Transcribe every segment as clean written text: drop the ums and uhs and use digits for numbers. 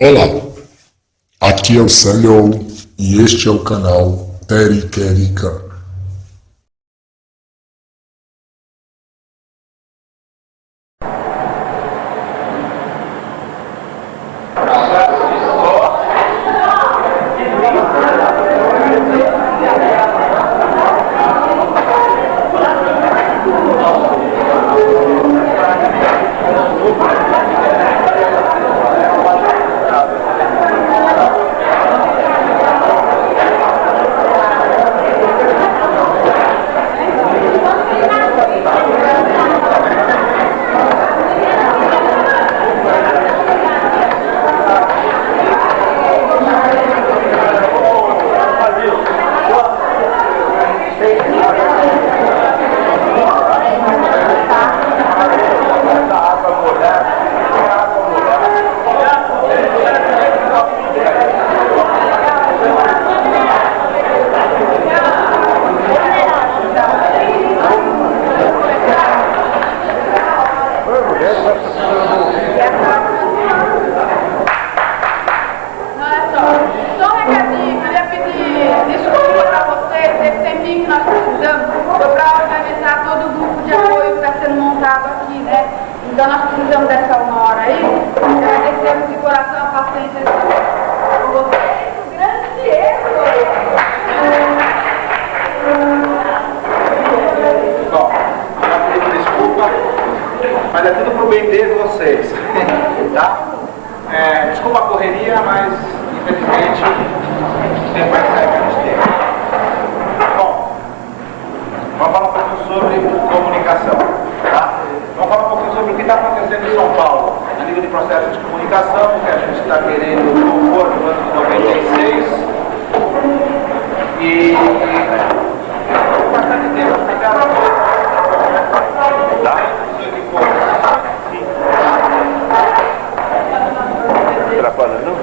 Olá, aqui é o Célio e este é o canal Teriquerica. Então nós precisamos dessa uma hora aí. Agradecemos de coração a paciência de vocês. Um grande erro. Bom, já pedi desculpa, mas é tudo pro bem de vocês. Tá? Desculpa a correria, mas infelizmente o tempo vai sair que a gente tem. Bom, vamos falar um pouquinho sobre comunicação. Tá? Vamos falar um pouquinho sobre o que está acontecendo em São Paulo, a nível de processo de comunicação, que a gente está querendo propor no ano de 96. E bastante tempo, tá? Atrapalha, não?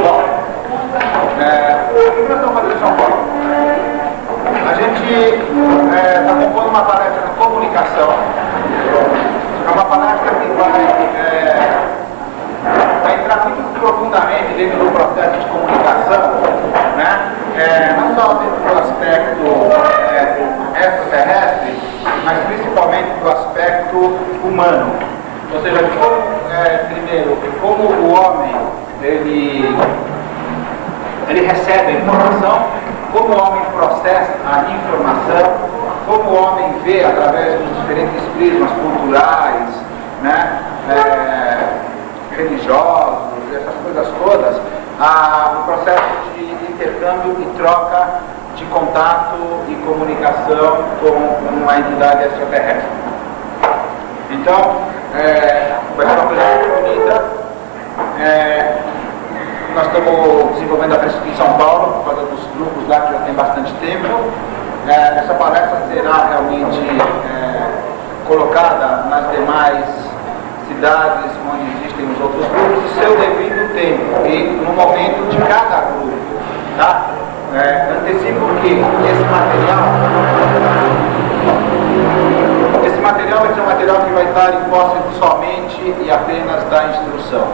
Bom, o que nós estamos fazendo em São Paulo? A gente está compondo uma palestra de comunicação. É uma palestra que vai entrar muito profundamente dentro do processo de comunicação, né? Não só dentro do aspecto extraterrestre, mas principalmente do aspecto humano. Ou seja, primeiro, como o homem ele recebe a informação, como o homem processa a informação, como o homem vê através dos diferentes prismas culturais, né, religiosos, essas coisas todas, o processo de intercâmbio e troca de contato e comunicação com uma entidade extraterrestre. Então, vai ser uma coisa muito bonita. Nós estamos desenvolvendo a princípio em São Paulo, por causa dos grupos lá que já tem bastante tempo. Essa palestra será realmente colocada nas demais cidades onde existem os outros grupos, no seu devido tempo e no momento de cada grupo. Tá? Antecipo que esse material vai ser um material que vai estar em posse somente e apenas da instrução.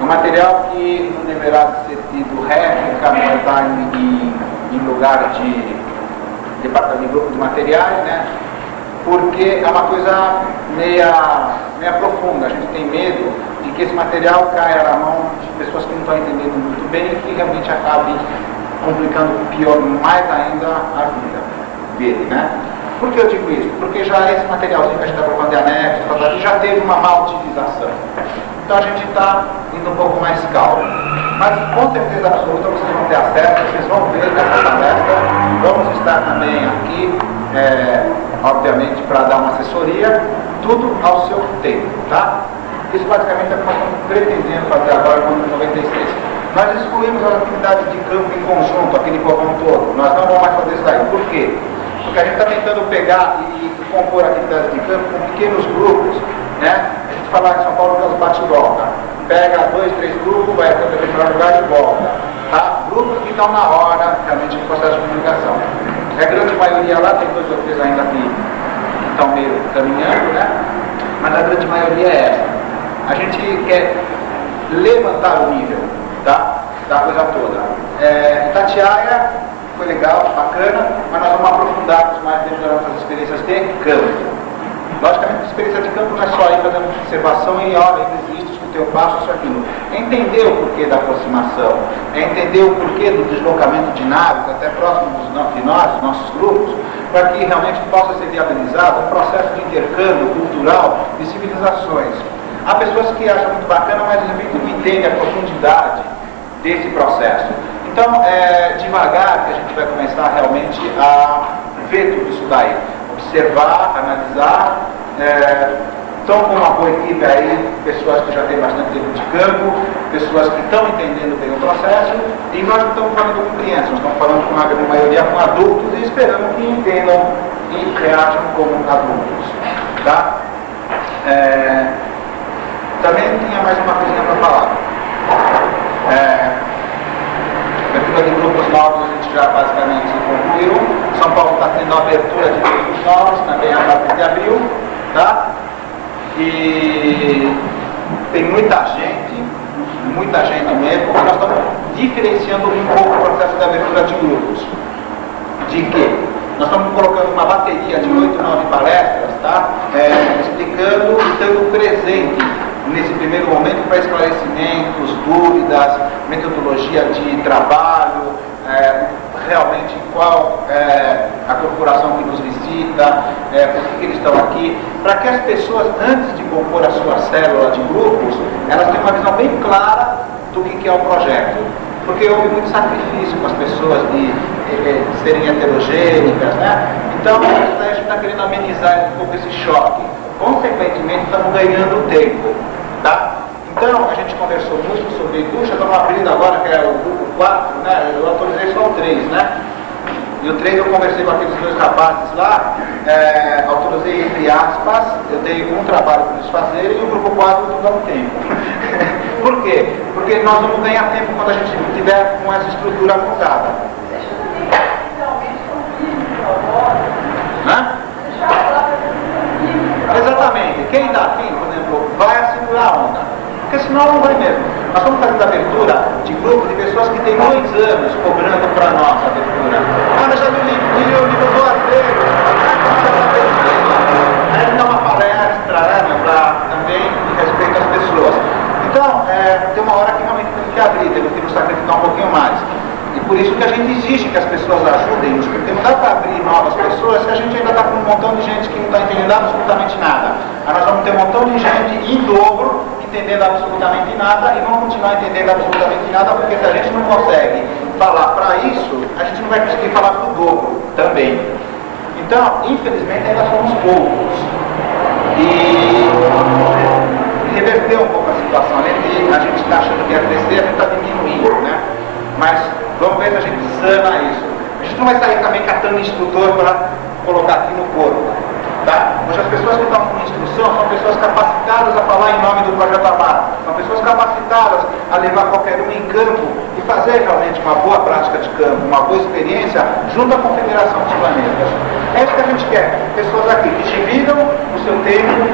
Um material que não deverá ser tido réplica, não vai estar em lugar de departamento de grupo de materiais, né? Porque é uma coisa meia profunda. A gente tem medo de que esse material caia na mão de pessoas que não estão entendendo muito bem e que realmente acabe complicando mais ainda a vida dele, né? Por que eu digo isso? Porque já esse materialzinho que a gente está colocando de anexo, já teve uma má utilização. Então a gente está indo um pouco mais calmo. Mas com certeza absoluta vocês vão ter acesso, vocês vão ver nessa palestra. Vamos estar também aqui, obviamente, para dar uma assessoria, tudo ao seu tempo, tá? Isso basicamente é o que nós estamos pretendendo fazer agora no ano de 96. Nós excluímos as atividades de campo em conjunto, aquele povão todo. Nós não vamos mais fazer isso aí. Por quê? Porque a gente está tentando pegar e compor atividades de campo com pequenos grupos, né? A gente fala em São Paulo que bate e volta. Pega 2, 3 grupos, vai até determinado lugar e volta. Tá? Grupos que estão na hora, realmente, do processo de comunicação. A grande maioria lá, tem 2 ou 3 ainda que estão meio caminhando, né? mas a grande maioria é essa. A gente quer levantar o nível, tá? Da coisa toda. Itatiaia foi legal, bacana, mas nós vamos aprofundar mais dentro das nossas experiências de campo. Logicamente, a experiência de campo não é só ir fazer uma observação e olha, existe, escutei o passo, isso, aquilo. É entender o porquê da aproximação, é entender o porquê do deslocamento de naves até próximo de nós, dos nossos grupos, para que realmente possa ser viabilizado um processo de intercâmbio cultural de civilizações. Há pessoas que acham muito bacana, mas de repente não entendem a profundidade desse processo. Então, devagar que a gente vai começar realmente a ver tudo isso daí. Observar, analisar, estão com uma boa equipe aí, pessoas que já têm bastante tempo de campo, pessoas que estão entendendo bem o processo, e nós não estamos falando com crianças, nós estamos falando com a grande maioria com adultos e esperamos que entendam e reajam como adultos. Tá? Também tinha mais uma coisinha para falar. Abertura de grupos novos a gente já basicamente concluiu. São Paulo está tendo a abertura de grupos novos também a partir de abril, tá? E tem muita gente mesmo, porque nós estamos diferenciando um pouco o processo de abertura de grupos. De quê? Nós estamos colocando uma bateria de 8, 9 palestras, tá? Explicando e estando presente nesse primeiro momento para esclarecimentos, dúvidas, metodologia de trabalho, realmente qual é a corporação que nos visita, por que eles estão aqui, para que as pessoas, antes de compor a sua célula de grupos, elas tenham uma visão bem clara do que é o projeto. Porque houve muito sacrifício com as pessoas de serem heterogênicas, né? Então, a gente está querendo amenizar um pouco esse choque. Consequentemente, estamos ganhando tempo, tá? Então, a gente conversou muito sobre, puxa, estamos abrindo agora, que é o grupo 4, né? Eu autorizei só o 3, né? E o 3 eu conversei com aqueles dois rapazes lá, autorizei entre aspas, eu dei um trabalho para eles fazerem e o grupo 4 eu estou dando tempo. Por quê? Porque nós vamos ganhar tempo quando a gente tiver com essa estrutura montada. Né? Exatamente. Quem está aqui, por exemplo, vai segurar a onda. Porque senão não vai mesmo. Nós estamos fazendo abertura de grupo de pessoas que têm 2 anos cobrando para nós a abertura. Mas já do livro do artigo, aí dá uma palestra, né, para também de respeito às pessoas. Então, tem uma hora que realmente temos que abrir, temos que nos sacrificar um pouquinho mais. E por isso que a gente exige que as pessoas ajudem-nos, porque não dá para abrir novas pessoas se a gente ainda está com um montão de gente que não está entendendo absolutamente nada. Aí nós vamos ter um montão de gente em dobro, entendendo absolutamente nada, e vamos continuar entendendo absolutamente nada, porque se a gente não consegue falar para isso, a gente não vai conseguir falar para o dobro também. Então, infelizmente, ainda somos poucos. E reverter um pouco a situação, além de a gente está achando que ia crescer, a gente está diminuindo, né? Mas vamos ver se a gente sana isso. A gente não vai sair também catando instrutor para colocar aqui no corpo, tá? Hoje as pessoas que estão com instrução são pessoas capacitadas a falar em nome do projeto Amar, são pessoas capacitadas a levar qualquer um em campo e fazer realmente uma boa prática de campo, uma boa experiência junto à Confederação dos Planetas. É isso que a gente quer, pessoas aqui que dividam o seu tempo,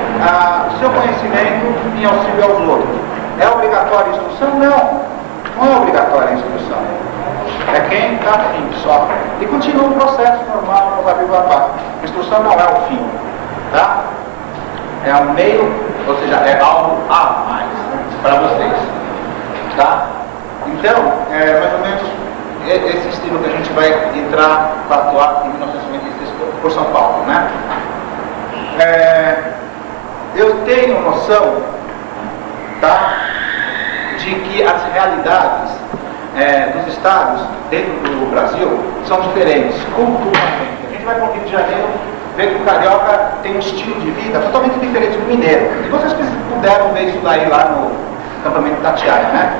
o seu conhecimento em auxílio aos outros. É obrigatória a instrução? Não é obrigatória a instrução. É quem está afim só. E continua o processo normal para abrir o papá. A instrução não é o fim, tá? É um meio, ou seja, é algo a mais para vocês, tá? Então, mais ou menos esse estilo que a gente vai entrar para atuar em 1996 por São Paulo, né? Eu tenho noção, tá, de que as realidades dos estados dentro do Brasil são diferentes, culturalmente. A gente vai para o Rio de Janeiro, vê que o carioca tem um estilo de vida totalmente diferente do mineiro. E vocês puderam ver isso daí lá no acampamento Itatiaia, né?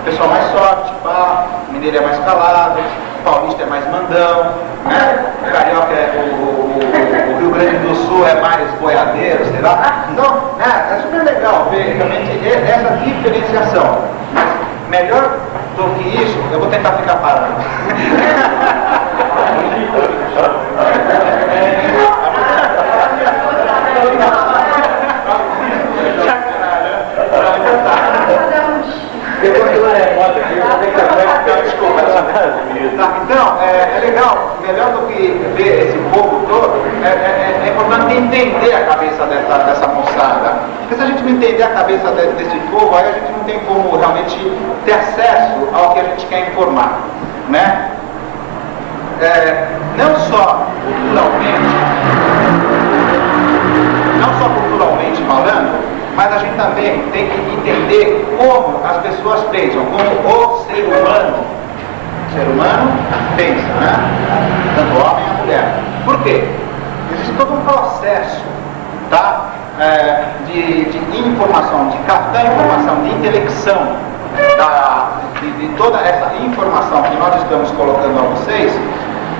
O pessoal mais soft, pá, o mineiro é mais calado, o paulista é mais mandão, né? O carioca o Rio Grande do Sul é mais boiadeiro, sei lá. Então, né, é super legal ver realmente essa diferenciação. Mas melhor do que isso, eu vou tentar ficar parado. Tá, então, é legal, melhor do que ver esse povo todo, é importante entender a cabeça dessa moçada. Porque se a gente não entender a cabeça desse povo, aí a gente não tem como realmente ter acesso ao que a gente quer informar, né? Não só culturalmente falando, mas a gente também tem que entender como as pessoas pensam, como o ser humano pensa, né? Tanto o homem e a mulher. Por quê? Existe todo um processo, tá? De informação, de captar informação, de intelecção de toda essa informação que nós estamos colocando a vocês,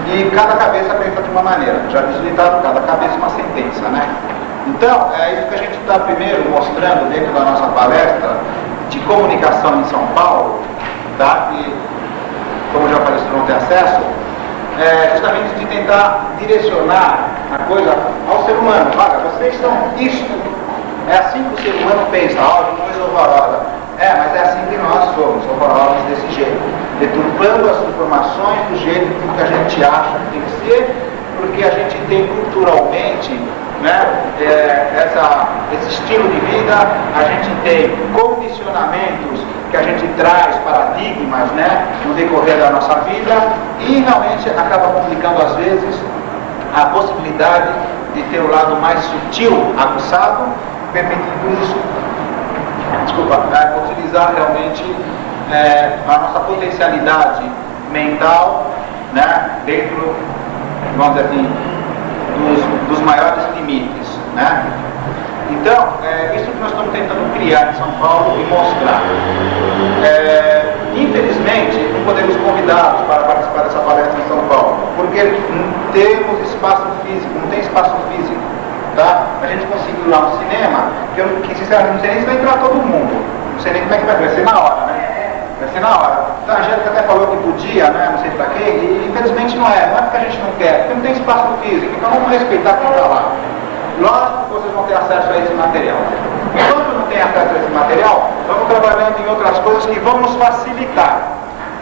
e cada cabeça pensa de uma maneira. Já diz o ditado, cada cabeça uma sentença, né? Então, é isso que a gente está primeiro mostrando dentro da nossa palestra de comunicação em São Paulo, tá? E, como já falei, vocês vão ter acesso, justamente de tentar direcionar a coisa ao ser humano. Olha, vocês são isto, é assim que o ser humano pensa, de coisa horrorosa. Mas é assim que nós somos, horrorosos desse jeito, deturpando as informações do jeito que a gente acha que tem que ser, porque a gente tem culturalmente, né, esse estilo de vida, a gente tem condicionamentos que a gente traz, paradigmas, né, no decorrer da nossa vida, e realmente acaba complicando às vezes a possibilidade de ter o lado mais sutil, aguçado, permitindo isso, utilizar realmente a nossa potencialidade mental, né, dentro, vamos dizer assim, dos maiores limites, né? Então, isso que nós estamos tentando criar em São Paulo e mostrar. Infelizmente, não podemos convidá-los para participar dessa palestra em São Paulo, porque não temos espaço físico, não tem espaço físico, tá? A gente conseguiu lá um cinema, que sinceramente não sei nem se vai entrar todo mundo, não sei nem como é que vai ser na hora, né? Vai ser na hora. Então, a Angélica até falou que podia, né? Não sei pra quê, e infelizmente não é porque a gente não quer, porque não tem espaço físico, então vamos respeitar quem está lá. Lógico que vocês vão ter acesso a esse material. Enquanto não tem acesso a esse material, vamos trabalhando em outras coisas que vão nos facilitar,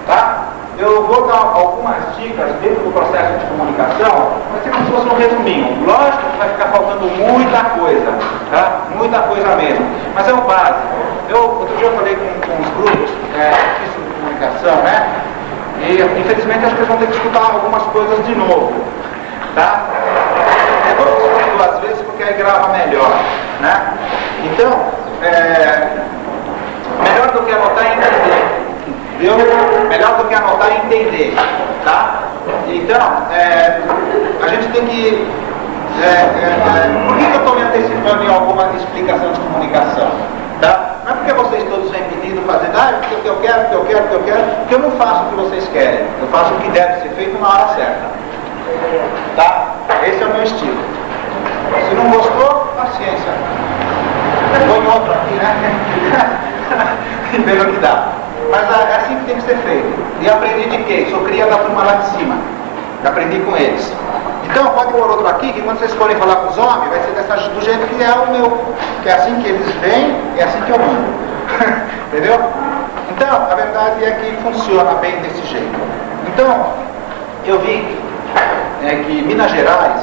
tá? Eu vou dar algumas dicas dentro do processo de comunicação, vai ser como se fosse um resuminho. Lógico que vai ficar faltando muita coisa, tá? Muita coisa mesmo, mas é o básico. Outro dia eu falei com os grupos de comunicação, né? E infelizmente acho que eles vão ter que escutar algumas coisas de novo, tá? Eu vou escutar duas vezes porque aí grava melhor, né? Então, melhor do que anotar é entender, viu? Melhor do que anotar é entender, tá? Então, a gente tem que... por que eu estou me antecipando em alguma explicação de comunicação? Tá? Não é porque vocês todos vêm pedindo, fazendo, porque eu quero, porque eu não faço o que vocês querem, eu faço o que deve ser feito na hora certa. Tá? Esse é o meu estilo. Se não gostou, paciência. Põe outro aqui, né? E veja o que dá. Mas é assim que tem que ser feito. E aprendi de quê? Sou cria da turma lá de cima. Aprendi com eles. Então, pode pôr outro aqui, que quando vocês forem falar com os homens, vai ser do jeito que é o meu. Que é assim que eles vêm, é assim que eu mando. Entendeu? Então, a verdade é que funciona bem desse jeito. Então, eu vi que Minas Gerais,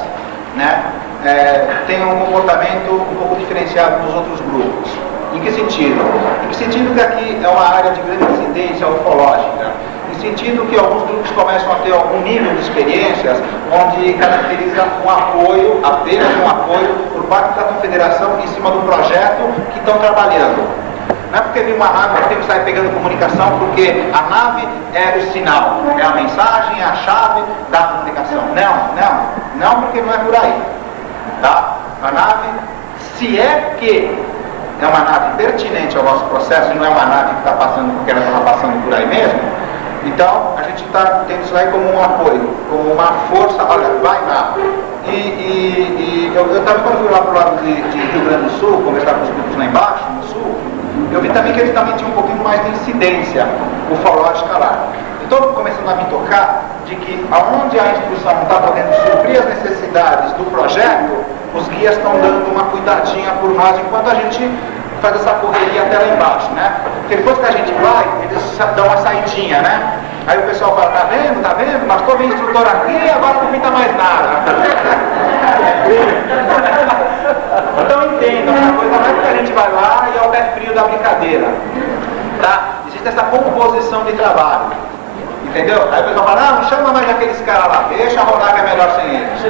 né, tem um comportamento um pouco diferenciado dos outros grupos. Em que sentido? Em que sentido que aqui é uma área de grande incidência ufológica? Em sentido que alguns grupos começam a ter algum nível de experiências onde caracteriza um apoio, apenas um apoio por parte da confederação em cima do projeto que estão trabalhando. Não é porque vem uma nave que tem que sair pegando comunicação, porque a nave é o sinal, é a mensagem, é a chave da comunicação. Não, porque não é por aí. Tá? A nave, se é que é uma nave pertinente ao nosso processo e não é uma nave que está passando porque ela estava passando por aí mesmo, então a gente está tendo isso aí como um apoio, como uma força, olha, vai lá. Eu estava quando fui lá para o lado de Rio Grande do Sul, conversar com os grupos lá embaixo, no sul, eu vi também que eles também tinham um pouquinho mais de incidência ufológica lá. Estou começando a me tocar de que aonde a instrução não está podendo suprir as necessidades do projeto, os guias estão dando uma cuidadinha por nós enquanto a gente faz essa correria até lá embaixo, né? Porque depois que a gente vai, eles dão uma saidinha, né? Aí o pessoal fala, tá vendo? Mas estou vendo instrutor aqui, agora não pinta mais nada. Então entendam, essa coisa não é que a gente vai lá e é o pé frio da brincadeira. Tá? Existe essa composição de trabalho. Entendeu? Aí o pessoal fala, não chama mais aqueles caras lá, deixa rolar que é melhor sem eles.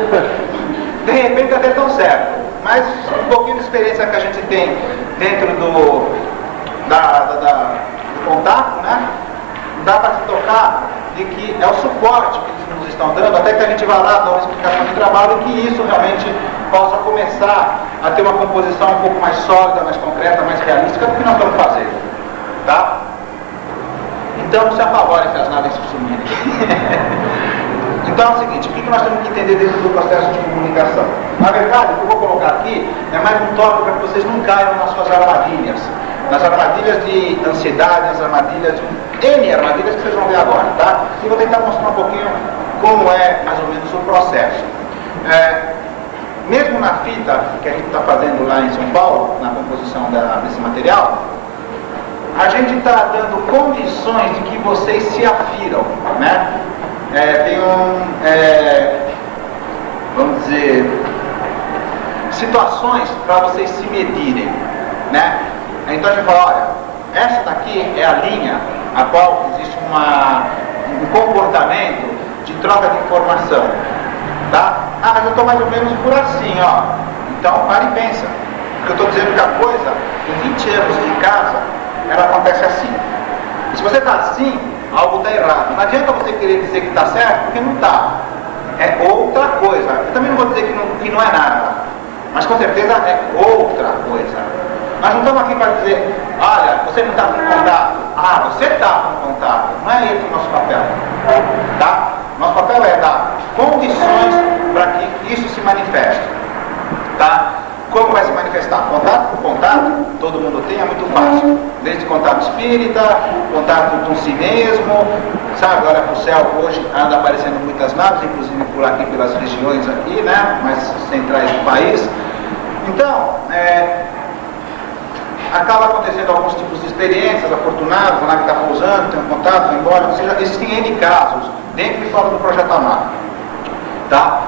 De repente até tão certo. Mas um pouquinho de experiência que a gente tem dentro do contato, né? Dá para se tocar de que é o suporte que eles nos estão dando, até que a gente vá lá dar uma explicação de trabalho e que isso realmente possa começar a ter uma composição um pouco mais sólida, mais concreta, mais realística do que nós estamos fazendo. Tá? Então não se apavore se as naves sumirem. Então é o seguinte, o que nós temos que entender dentro do processo de comunicação? Na verdade, o que eu vou colocar aqui é mais um tópico para que vocês não caiam nas suas armadilhas. Nas armadilhas de ansiedade, nas armadilhas de N armadilhas que vocês vão ver agora, tá? E vou tentar mostrar um pouquinho como é mais ou menos o processo. Mesmo na fita que a gente está fazendo lá em São Paulo, na composição desse material, a gente está dando condições de que vocês se afiram, né? Tem vamos dizer, situações para vocês se medirem, né? Então a gente fala, olha, essa daqui é a linha a qual existe um comportamento de troca de informação, tá? Ah, mas eu estou mais ou menos por assim, ó. Então para e pensa, porque eu estou dizendo que a coisa, com 20 anos de casa, ela acontece assim. E se você está assim, algo está errado. Não adianta você querer dizer que está certo, porque não está. É outra coisa. Eu também não vou dizer que não é nada, mas com certeza é outra coisa. Nós não estamos aqui para dizer, olha, você não está com contato. Ah, você está com contato. Não é esse o nosso papel. Tá? Nosso papel é dar condições para que isso se manifeste. Tá? Como vai se manifestar? Contato por contato, todo mundo tem, é muito fácil. Desde contato espírita, contato com si mesmo, sabe? Olha para o céu, hoje anda aparecendo muitas naves, inclusive por aqui, pelas regiões aqui, né? Mais centrais do país. Então, acaba acontecendo alguns tipos de experiências afortunadas, lá que está pousando, tem um contato, vai embora, ou seja, existem N casos, dentro e fora do Projeto Amar. Tá?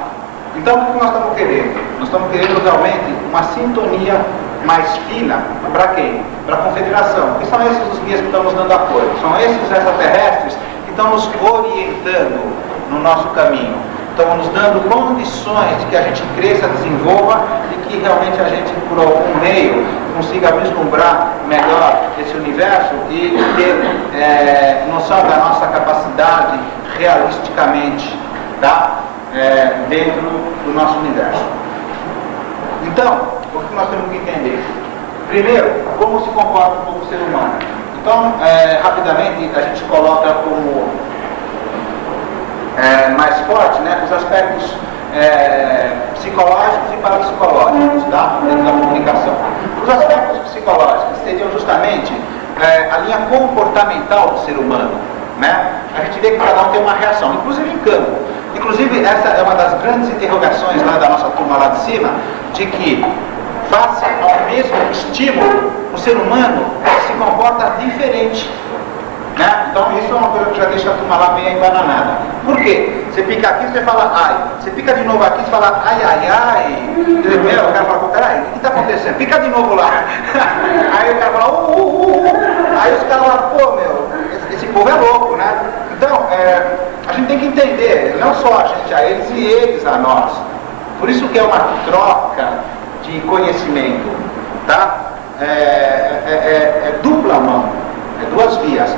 Então, o que nós estamos querendo? Nós estamos querendo realmente uma sintonia mais fina para quem? Para a Confederação, porque são esses os guias que estão nos dando apoio, são esses extraterrestres que estão nos orientando no nosso caminho, estão nos dando condições de que a gente cresça, desenvolva e que realmente a gente, por algum meio, consiga vislumbrar melhor esse universo e ter noção da nossa capacidade realisticamente, tá? Dentro do nosso universo. Então, o que nós temos que entender? Primeiro, como se comporta um pouco o ser humano. Então, rapidamente, a gente coloca como mais forte, né, os aspectos psicológicos e parapsicológicos, tá? Dentro da comunicação. Os aspectos psicológicos seriam justamente a linha comportamental do ser humano, né? A gente vê que cada um tem uma reação, inclusive em campo. Inclusive, essa é uma das grandes interrogações lá da nossa turma lá de cima, de que, face ao mesmo estímulo, o ser humano se comporta diferente. Né? Então, isso é uma coisa que já deixa a turma lá meio embananada. Por quê? Você pica aqui, você fala ai. Você pica de novo aqui, você fala ai, ai, ai. O cara fala, peraí, o que está acontecendo? Pica de novo lá. Aí o cara fala, Aí os caras falam, pô, meu, esse povo é louco, né? Então, a gente tem que entender, não só a gente a eles e eles a nós. Por isso que é uma troca de conhecimento, tá? É dupla mão, é duas vias.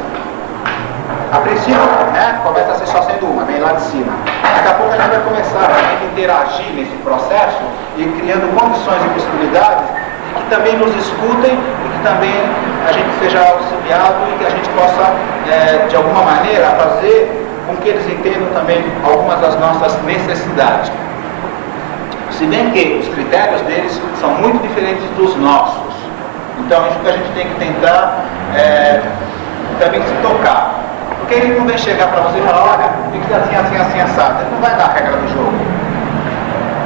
A princípio, né, começa a ser só sendo uma, vem lá de cima. Daqui a pouco a gente vai começar a interagir nesse processo e criando condições e possibilidades de que também nos escutem e que também a gente seja auxiliado e que a gente possa, de alguma maneira, fazer com que eles entendam também algumas das nossas necessidades. Se bem que os critérios deles são muito diferentes dos nossos. Então, isso que a gente tem que tentar também se tocar. Porque ele não vem chegar para você e falar, olha, tem que ser assim, assim, assim, assado. Ele não vai dar a regra do jogo.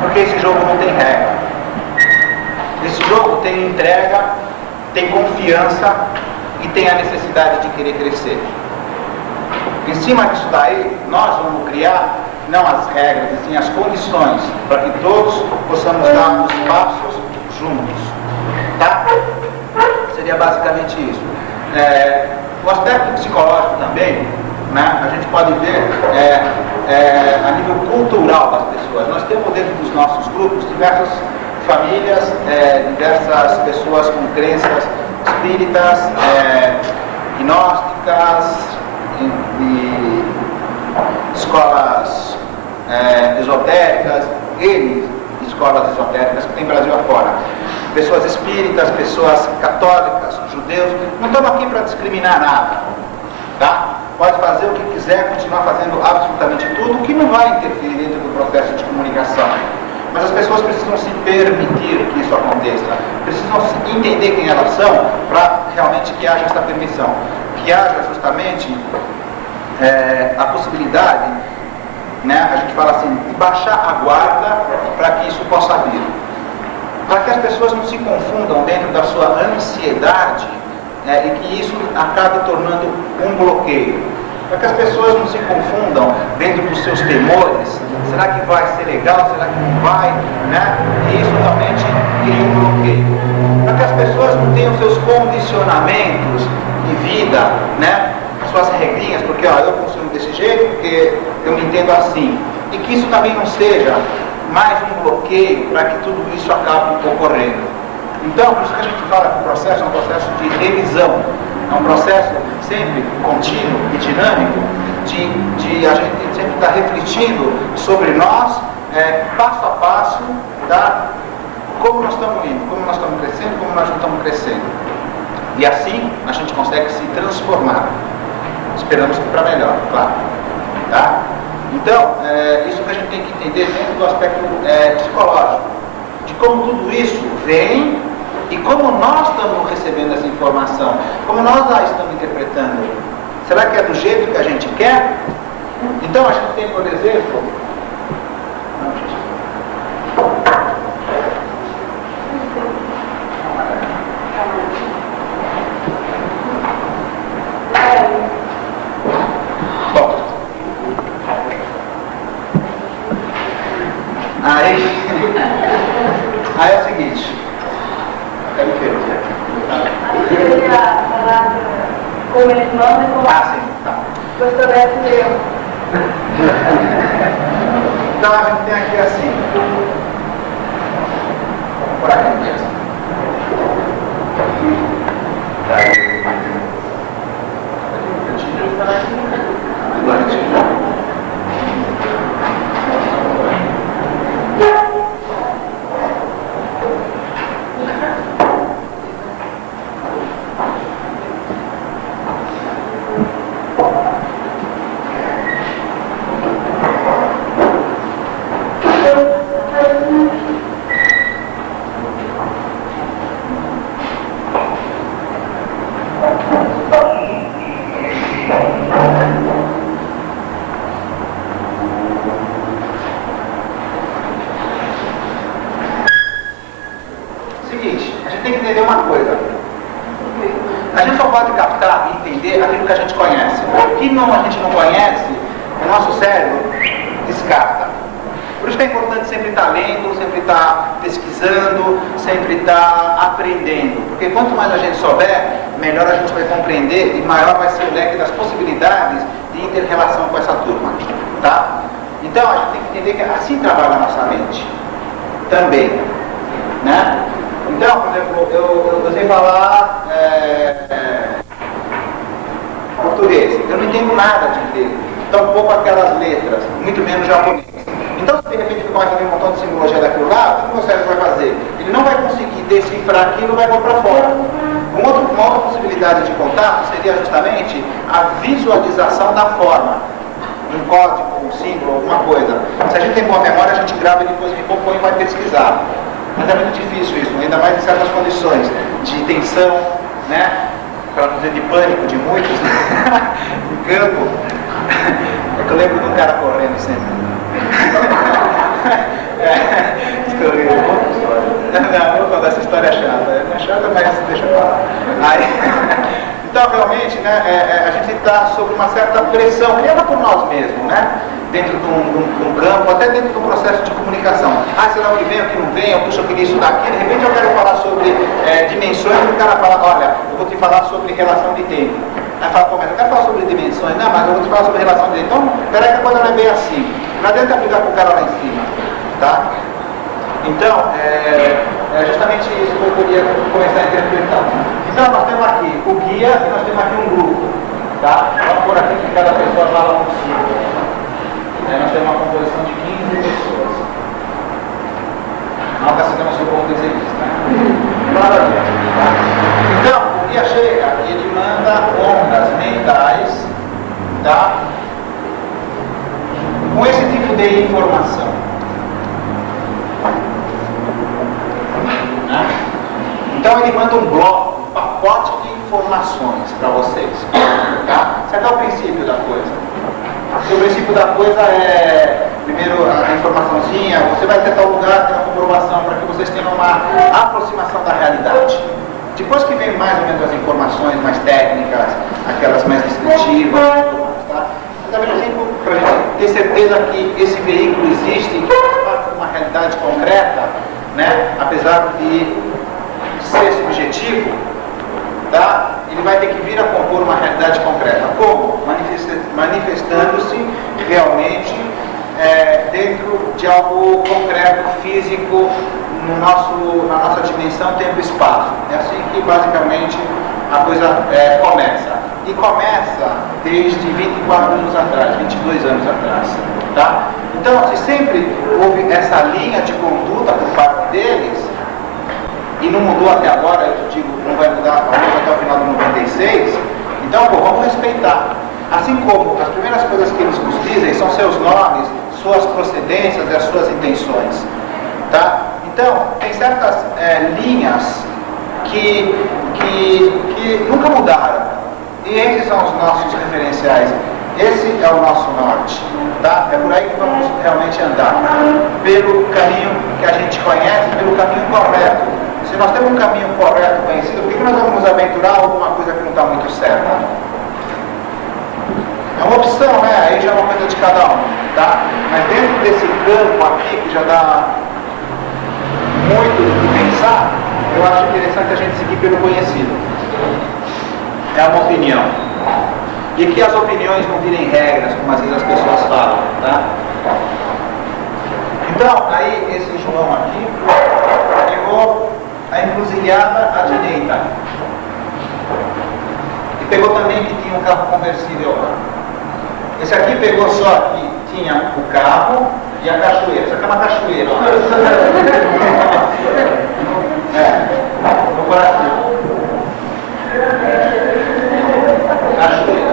Porque esse jogo não tem regra. Esse jogo tem entrega, tem confiança e tem a necessidade de querer crescer. Em cima disso daí, nós vamos criar, não as regras, e sim as condições, para que todos possamos dar os passos juntos. Tá? Seria basicamente isso. O aspecto psicológico também, né, a gente pode ver a nível cultural das pessoas. Nós temos dentro dos nossos grupos diversas famílias, diversas pessoas com crenças espíritas, gnósticas, e escolas esotéricas, escolas esotéricas que tem Brasil afora. Pessoas espíritas, pessoas católicas, judeus. Não estamos aqui para discriminar nada, tá? Pode fazer o que quiser, continuar fazendo absolutamente tudo, o que não vai interferir dentro do processo de comunicação. Mas as pessoas precisam se permitir que isso aconteça, precisam entender quem elas são para realmente que haja essa permissão, que haja justamente a possibilidade, né, a gente fala assim, de baixar a guarda para que isso possa vir. Para que as pessoas não se confundam dentro da sua ansiedade e que isso acabe tornando um bloqueio. Para que as pessoas não se confundam dentro dos seus temores, será que vai ser legal, será que não vai, né? E isso realmente cria um bloqueio. Para que as pessoas não tenham seus condicionamentos de vida, né? Suas regrinhas, porque eu funciono desse jeito, porque eu me entendo assim. E que isso também não seja mais um bloqueio para que tudo isso acabe ocorrendo. Então, por isso que a gente fala que o processo é um processo de revisão, é um processo sempre contínuo e dinâmico, de a gente sempre estar refletindo sobre nós, passo a passo, tá? Como nós estamos indo, como nós estamos crescendo, como nós não estamos crescendo. E assim a gente consegue se transformar. Esperamos que para melhor, claro. Tá? Então, isso que a gente tem que entender dentro do aspecto psicológico, de como tudo isso vem e como nós estamos recebendo essa informação, como nós a estamos interpretando. Será que é do jeito que a gente quer? Então, a gente tem, por exemplo, Aí é o seguinte, eu queria falar como eles mandam e como sim, tá. gostou dessa eu. Então a gente tem aqui assim, vamos por aqui mesmo. Seguinte, a gente tem que entender uma coisa. A gente só pode captar e entender aquilo que a gente conhece. O que a gente não conhece, o nosso cérebro descarta. Por isso que é importante sempre estar lendo, sempre estar pesquisando, sempre estar aprendendo. Porque quanto mais a gente souber, melhor a gente vai compreender e maior vai ser o leque das possibilidades de inter-relação com essa turma. Tá? Então a gente tem que entender que assim trabalha a nossa mente. Também. Né? Então, por exemplo, eu sei falar português. Eu não entendo nada de inglês. Tampouco aquelas letras, muito menos japonês. Então, se de repente eu começo a ver um montão de simbologia daquilo lá, o que o meu cérebro vai fazer? Ele não vai conseguir decifrar aquilo e vai pôr para fora. Uma outra possibilidade de contato seria justamente a visualização da forma. Um código, um símbolo, alguma coisa. Se a gente tem boa memória, a gente grava e depois compõe e vai pesquisar. Mas é muito difícil isso, ainda mais em certas condições de tensão, né? Para não dizer de pânico de muitos, né? Em campo. É que eu lembro de um cara correndo sempre. Não, vou contar essa história chata. Não é chata, mas deixa eu falar. Aí, Então, realmente, né, a gente está sob uma certa pressão, criada por nós mesmos, né? Dentro de um campo, até dentro do processo de comunicação. Será o que vem, o que não vem, eu puxo, eu queria estudar aqui, de repente eu quero falar sobre dimensões, e o cara fala, olha, eu vou te falar sobre relação de tempo. Aí fala, pô, mas eu quero falar sobre dimensões. Não, mas eu vou te falar sobre relação de tempo. Então, peraí que a coisa não é bem assim. Não adianta brigar com o cara lá em cima, tá? Então, é justamente isso que eu queria começar a interpretar. Então, nós temos aqui o guia e nós temos aqui um grupo, tá? Vamos por aqui que cada pessoa fala um ciclo. Nós temos uma composição de 15 pessoas. Não está sendo o seu ponto de vista, né? Tá? Então, o guia chega e ele manda ondas mentais, tá? Com esse tipo de informação. Né? Então ele manda um bloco, um pacote de informações para vocês. Tá? Esse aqui é o princípio da coisa. O princípio da coisa é, primeiro, a informaçãozinha, você vai ter tal lugar, tem uma comprovação para que vocês tenham uma aproximação da realidade. Depois que vem mais ou menos as informações mais técnicas, aquelas mais descritivas, tá? Mas ao mesmo tempo, para a gente ter certeza que esse veículo existe, que faz parte de uma realidade concreta, né? Apesar de ser subjetivo, tá? Ele vai ter que vir a compor uma realidade concreta. Como? Manifestando-se realmente dentro de algo concreto, físico, na nossa dimensão tempo e espaço. É assim que basicamente a coisa começa. E começa desde 24 anos atrás, 22 anos atrás. Tá? Então, se sempre houve essa linha de conduta por parte deles, e não mudou até agora, eu digo, não vai mudar até o final de 96, então, pô, vamos respeitar. Assim como as primeiras coisas que eles nos dizem são seus nomes, suas procedências e as suas intenções. Tá? Então, tem certas linhas que nunca mudaram. E esses são os nossos referenciais. Esse é o nosso norte. Tá? É por aí que vamos realmente andar. Pelo caminho que a gente conhece, pelo caminho correto. Se nós temos um caminho correto conhecido, por que nós vamos nos aventurar alguma coisa que não está muito certa? É uma opção, né? Aí já é uma coisa de cada um, tá? Mas dentro desse campo aqui, que já dá muito do que pensar, eu acho interessante a gente seguir pelo conhecido. É uma opinião. E que as opiniões não virem regras, como às vezes as pessoas falam, tá? Então, aí esse João aqui pegou a encruzilhada à direita. E pegou também que tinha um carro conversível lá. Esse aqui pegou só que tinha o carro e a cachoeira. Isso aqui é uma cachoeira. Vou por aqui. Cachoeira.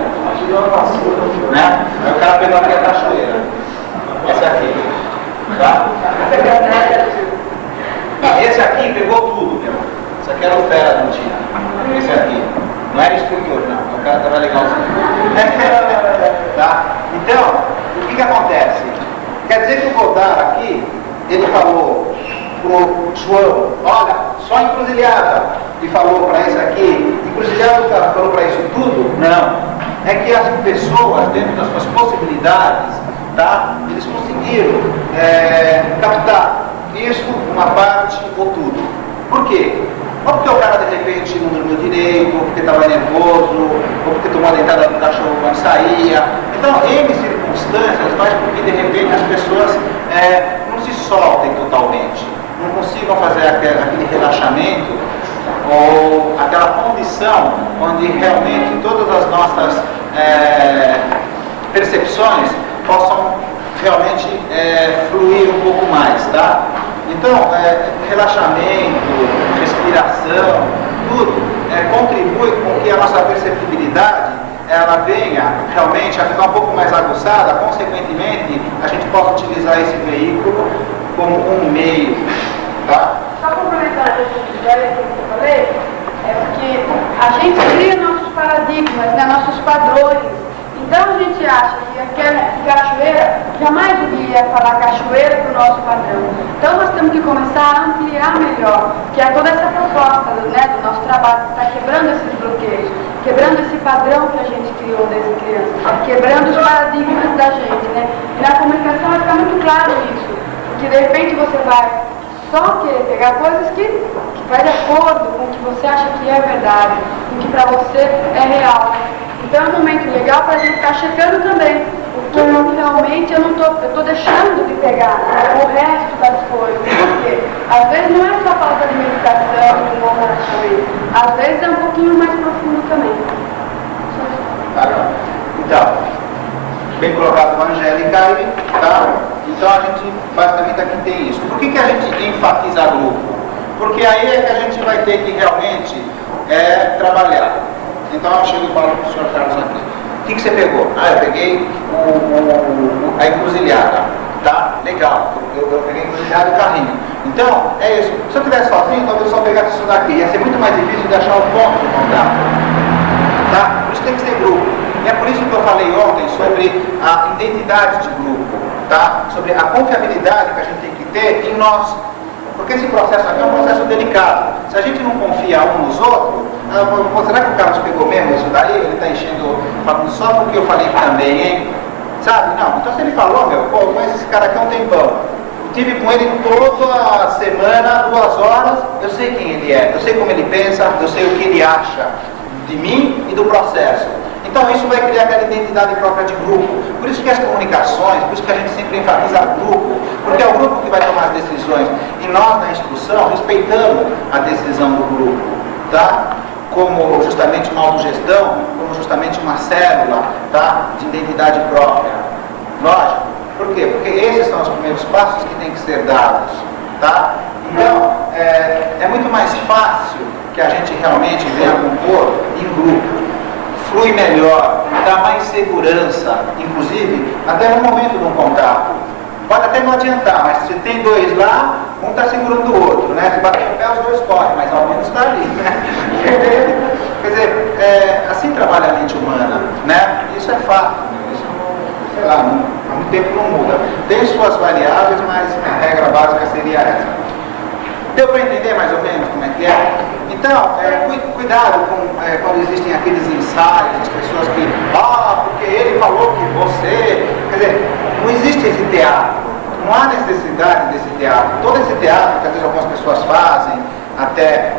Né? Aí o cara pegou aqui a cachoeira. Esse aqui. Tá? Esse aqui pegou tudo, meu. Esse aqui era o fera do dia. Esse aqui. Não era instrutor, não. O cara estava legalzinho. Tá? Então, o que acontece? Quer dizer que o Godard aqui, ele falou pro João, olha, só encruzilhada. E falou para isso aqui, encruzilhada o cara falou para isso tudo? Não. É que as pessoas, dentro das suas possibilidades, tá? Eles conseguiram captar isso, uma parte ou tudo. Por quê? Ou porque o cara de repente não dormiu direito, ou porque estava nervoso, ou porque tomou a dentada do cachorro quando saía. Então, N circunstâncias, mas porque de repente as pessoas não se soltem totalmente, não consigam fazer aquele relaxamento ou aquela condição onde realmente todas as nossas percepções possam realmente fluir um pouco mais, tá? Então, relaxamento, respiração, tudo contribui com que a nossa perceptibilidade ela venha realmente a ficar um pouco mais aguçada, consequentemente a gente possa utilizar esse veículo como um meio, tá? Só complementando um pouco de ideia que eu falei, é porque a gente cria nossos paradigmas, né, nossos padrões. Então a gente acha que aquela cachoeira jamais iria falar cachoeira para o nosso padrão. Então nós temos que começar a ampliar melhor, que é toda essa proposta do nosso trabalho, que está quebrando esses bloqueios, quebrando esse padrão que a gente criou desde criança, quebrando os paradigmas da gente, né? E na comunicação vai ficar muito claro isso, porque de repente você vai só querer pegar coisas que vai de acordo com o que você acha que é verdade, com o que para você é real. Então é um momento legal para a gente estar checando também o que realmente eu estou deixando de pegar o resto das coisas. Porque às vezes não é só falta de meditação, de um bom relacionamento, às vezes é um pouquinho mais profundo também. Então, bem colocado, Angélica, aí, tá? Então a gente basicamente aqui tem isso. Por que a gente enfatiza grupo? Porque aí é que a gente vai ter que realmente trabalhar. Então eu chego e falo para o senhor Carlos aqui. O que você pegou? Ah, eu peguei a encruzilhada. Tá? Legal. Eu peguei a encruzilhada e o carrinho. Então, é isso. Se eu estivesse sozinho, talvez eu só pegasse isso daqui. Ia ser muito mais difícil de achar o ponto de contato. Tá? Por isso tem que ser grupo. E é por isso que eu falei ontem sobre a identidade de grupo. Tá? Sobre a confiabilidade que a gente tem que ter em nós. Porque esse processo aqui é um processo delicado. Se a gente não confia um nos outros, será que o Carlos pegou mesmo isso daí? Ele está enchendo, falando só porque eu falei também, hein? Sabe? Não. Então se ele falou, pô, eu conheço esse cara aqui há um tempão. Eu tive com ele toda a semana, 2 horas, eu sei quem ele é, eu sei como ele pensa, eu sei o que ele acha de mim e do processo. Então isso vai criar aquela identidade própria de grupo. Por isso que as comunicações, por isso que a gente sempre enfatiza grupo, porque é o grupo que vai tomar as decisões. E nós, na instrução, respeitamos a decisão do grupo, tá? Como justamente uma autogestão, como justamente uma célula, tá? De identidade própria. Lógico. Por quê? Porque esses são os primeiros passos que têm que ser dados, tá? Então, é muito mais fácil que a gente realmente venha compor em grupo. Flui melhor, dá mais segurança, inclusive até no momento do contato. Pode até não adiantar, mas se tem 2 lá, um está segurando o outro, né? Se bater o pé, os 2 correm, mas ao menos está ali, né? Quer dizer, assim trabalha a mente humana, né? Isso é fato, isso, sei lá, há muito tempo não muda. Tem suas variáveis, mas a regra básica seria essa. Deu para entender mais ou menos como é que é? Então, cuidado quando existem aqueles ensaios, as pessoas que, porque ele falou que você... Quer dizer, não existe esse teatro, não há necessidade desse teatro. Todo esse teatro que às vezes algumas pessoas fazem, até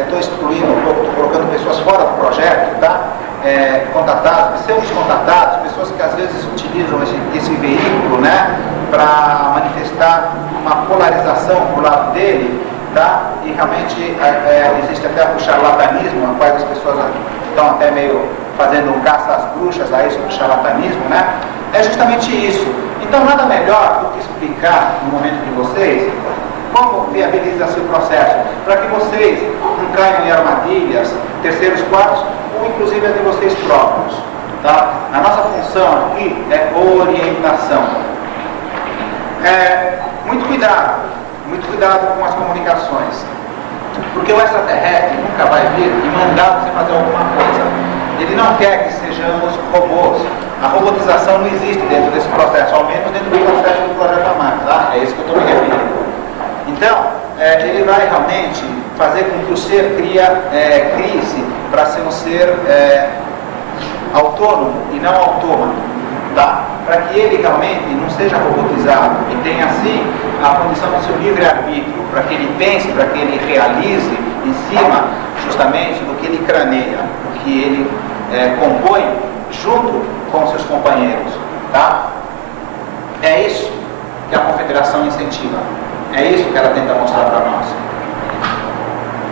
estou excluindo um pouco, estou colocando pessoas fora do projeto, tá? Contatados, pseudo-contatados, pessoas que às vezes utilizam esse veículo, né? Para manifestar uma polarização pro lado dele, tá? E realmente existe até o charlatanismo, a qual as pessoas estão até meio fazendo um caça às bruxas aí sobre o charlatanismo, né? É justamente isso. Então nada melhor do que explicar no momento de vocês como viabiliza-se o processo, para que vocês não caiam em armadilhas, terceiros, quartos, ou inclusive a de vocês próprios, tá? A nossa função aqui é orientação. Muito cuidado com as comunicações, porque o extraterrestre nunca vai vir e mandar você fazer alguma coisa. Ele não quer que sejamos robôs. A robotização não existe dentro desse processo, ao menos dentro do processo do Projeto Amar, tá? É isso que eu estou me referindo. Então, ele vai realmente fazer com que o ser crie-se para ser um ser autônomo e não autômato, tá? Para que ele realmente não seja robotizado e tenha assim a condição do seu livre-arbítrio, para que ele pense, para que ele realize em cima justamente do que ele craneia, do que ele compõe junto com seus companheiros, tá? É isso que a Confederação incentiva, é isso que ela tenta mostrar para nós.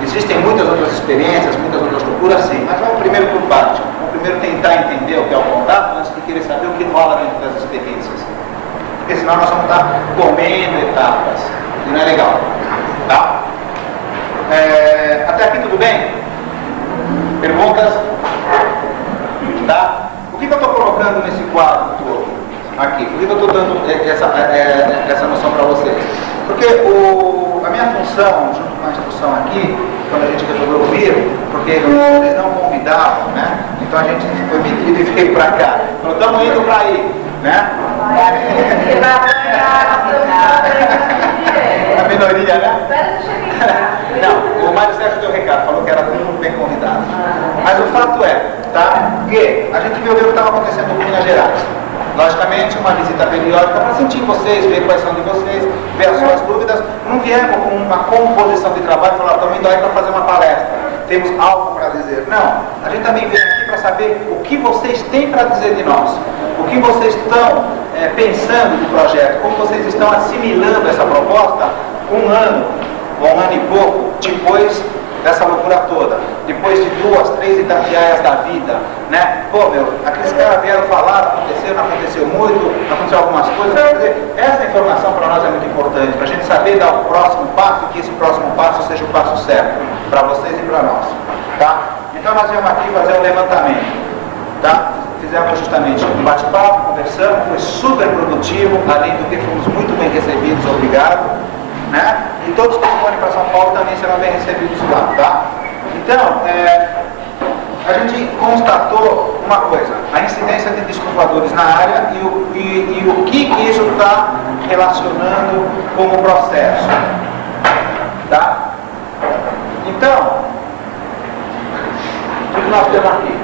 Existem muitas outras experiências, muitas outras loucuras, sim, mas vamos primeiro por parte. Vamos primeiro tentar entender o que é o contato antes de querer saber o que rola dentro das experiências. Porque senão nós vamos estar comendo etapas, e não é legal, tá? Até aqui tudo bem? Perguntas? Tá? O que eu estou colocando nesse quadro todo aqui? Por que eu estou dando essa noção para vocês? Porque a minha função, junto com a instrução aqui, quando a gente resolveu vir, porque eles não convidavam, né? Então a gente foi metido e veio para cá. Então estamos indo para aí, né? A minoria, né? Não, o Mário Sérgio deu recado, falou que era tudo bem convidado. Mas o fato é, tá? Que a gente viu o que estava acontecendo em Minas Gerais. Logicamente, uma visita periódica para sentir vocês, ver quais são de vocês, ver as suas dúvidas. Não viemos com uma composição de trabalho e falar, estamos indo aí para fazer uma palestra, temos algo para dizer. Não, a gente também vem aqui para saber o que vocês têm para dizer de nós, o que vocês estão pensando do projeto, como vocês estão assimilando essa proposta um ano e pouco depois dessa loucura toda, depois de 2, 3 Itatiaias da vida, né? Pô, meu, aqueles caras vieram falar, aconteceu, não aconteceu muito, aconteceu algumas coisas. Quer dizer, essa informação para nós é muito importante, para a gente saber dar o próximo passo e que esse próximo passo seja o passo certo, para vocês e para nós, tá? Então nós viemos aqui fazer um levantamento, tá? Fizemos justamente um bate-papo, conversamos, foi super produtivo, além do que fomos muito bem recebidos, obrigado, né? E todos que forem para São Paulo também serão bem recebidos lá, tá? Então, a gente constatou uma coisa, a incidência de discos voadores na área e o que isso está relacionando com o processo, tá? Então, o que nós temos aqui?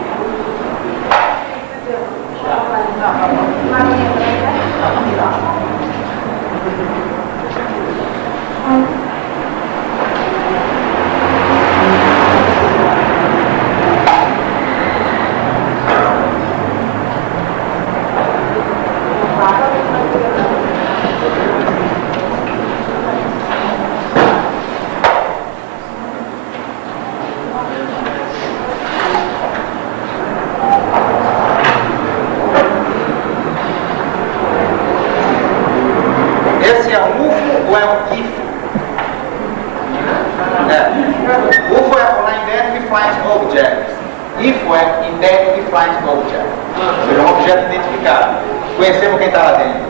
Esse é um UFO ou é um IFO? UFO é Unidentified Flying Object. IFO é Identified Flying Object. Ou seja, um objeto identificado. Conhecemos quem está lá dentro.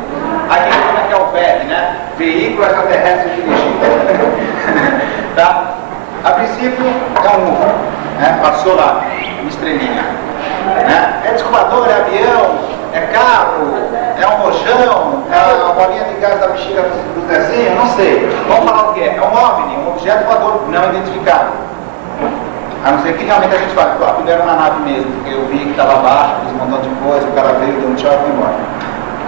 Aqui como é que é o VED, né? Veículo extraterrestre dirigido. Tá? A princípio é um UFO, né? Passou lá, uma estrelinha. Né? É descobridor, é avião, é carro, é um rojão, é uma bolinha de gás da bexiga do desenho, não sei. Vamos falar o que é? É um OVNI, um objeto voador não identificado. A não ser que realmente a gente fale, pô, aquilo era uma nave mesmo, porque eu vi que estava abaixo, fiz um montão de coisa, o cara veio, deu um tchau e foi embora.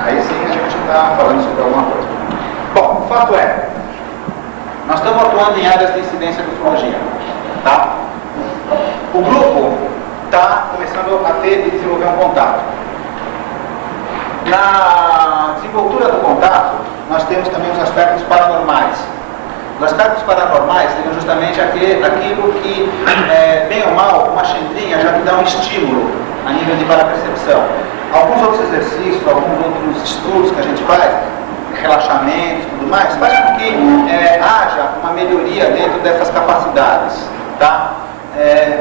Aí sim a gente está falando sobre alguma coisa. Bom, o fato é, nós estamos atuando em áreas de incidência de ufologia, tá? O grupo está começando a ter e desenvolver um contato. Na desenvoltura do contato, nós temos também os aspectos paranormais. Os aspectos paranormais seriam justamente aquilo que, bem ou mal, uma xendrinha já te dá um estímulo a nível de parapercepção. Alguns outros exercícios, alguns outros estudos que a gente faz, relaxamento e tudo mais, faz com que haja uma melhoria dentro dessas capacidades, tá?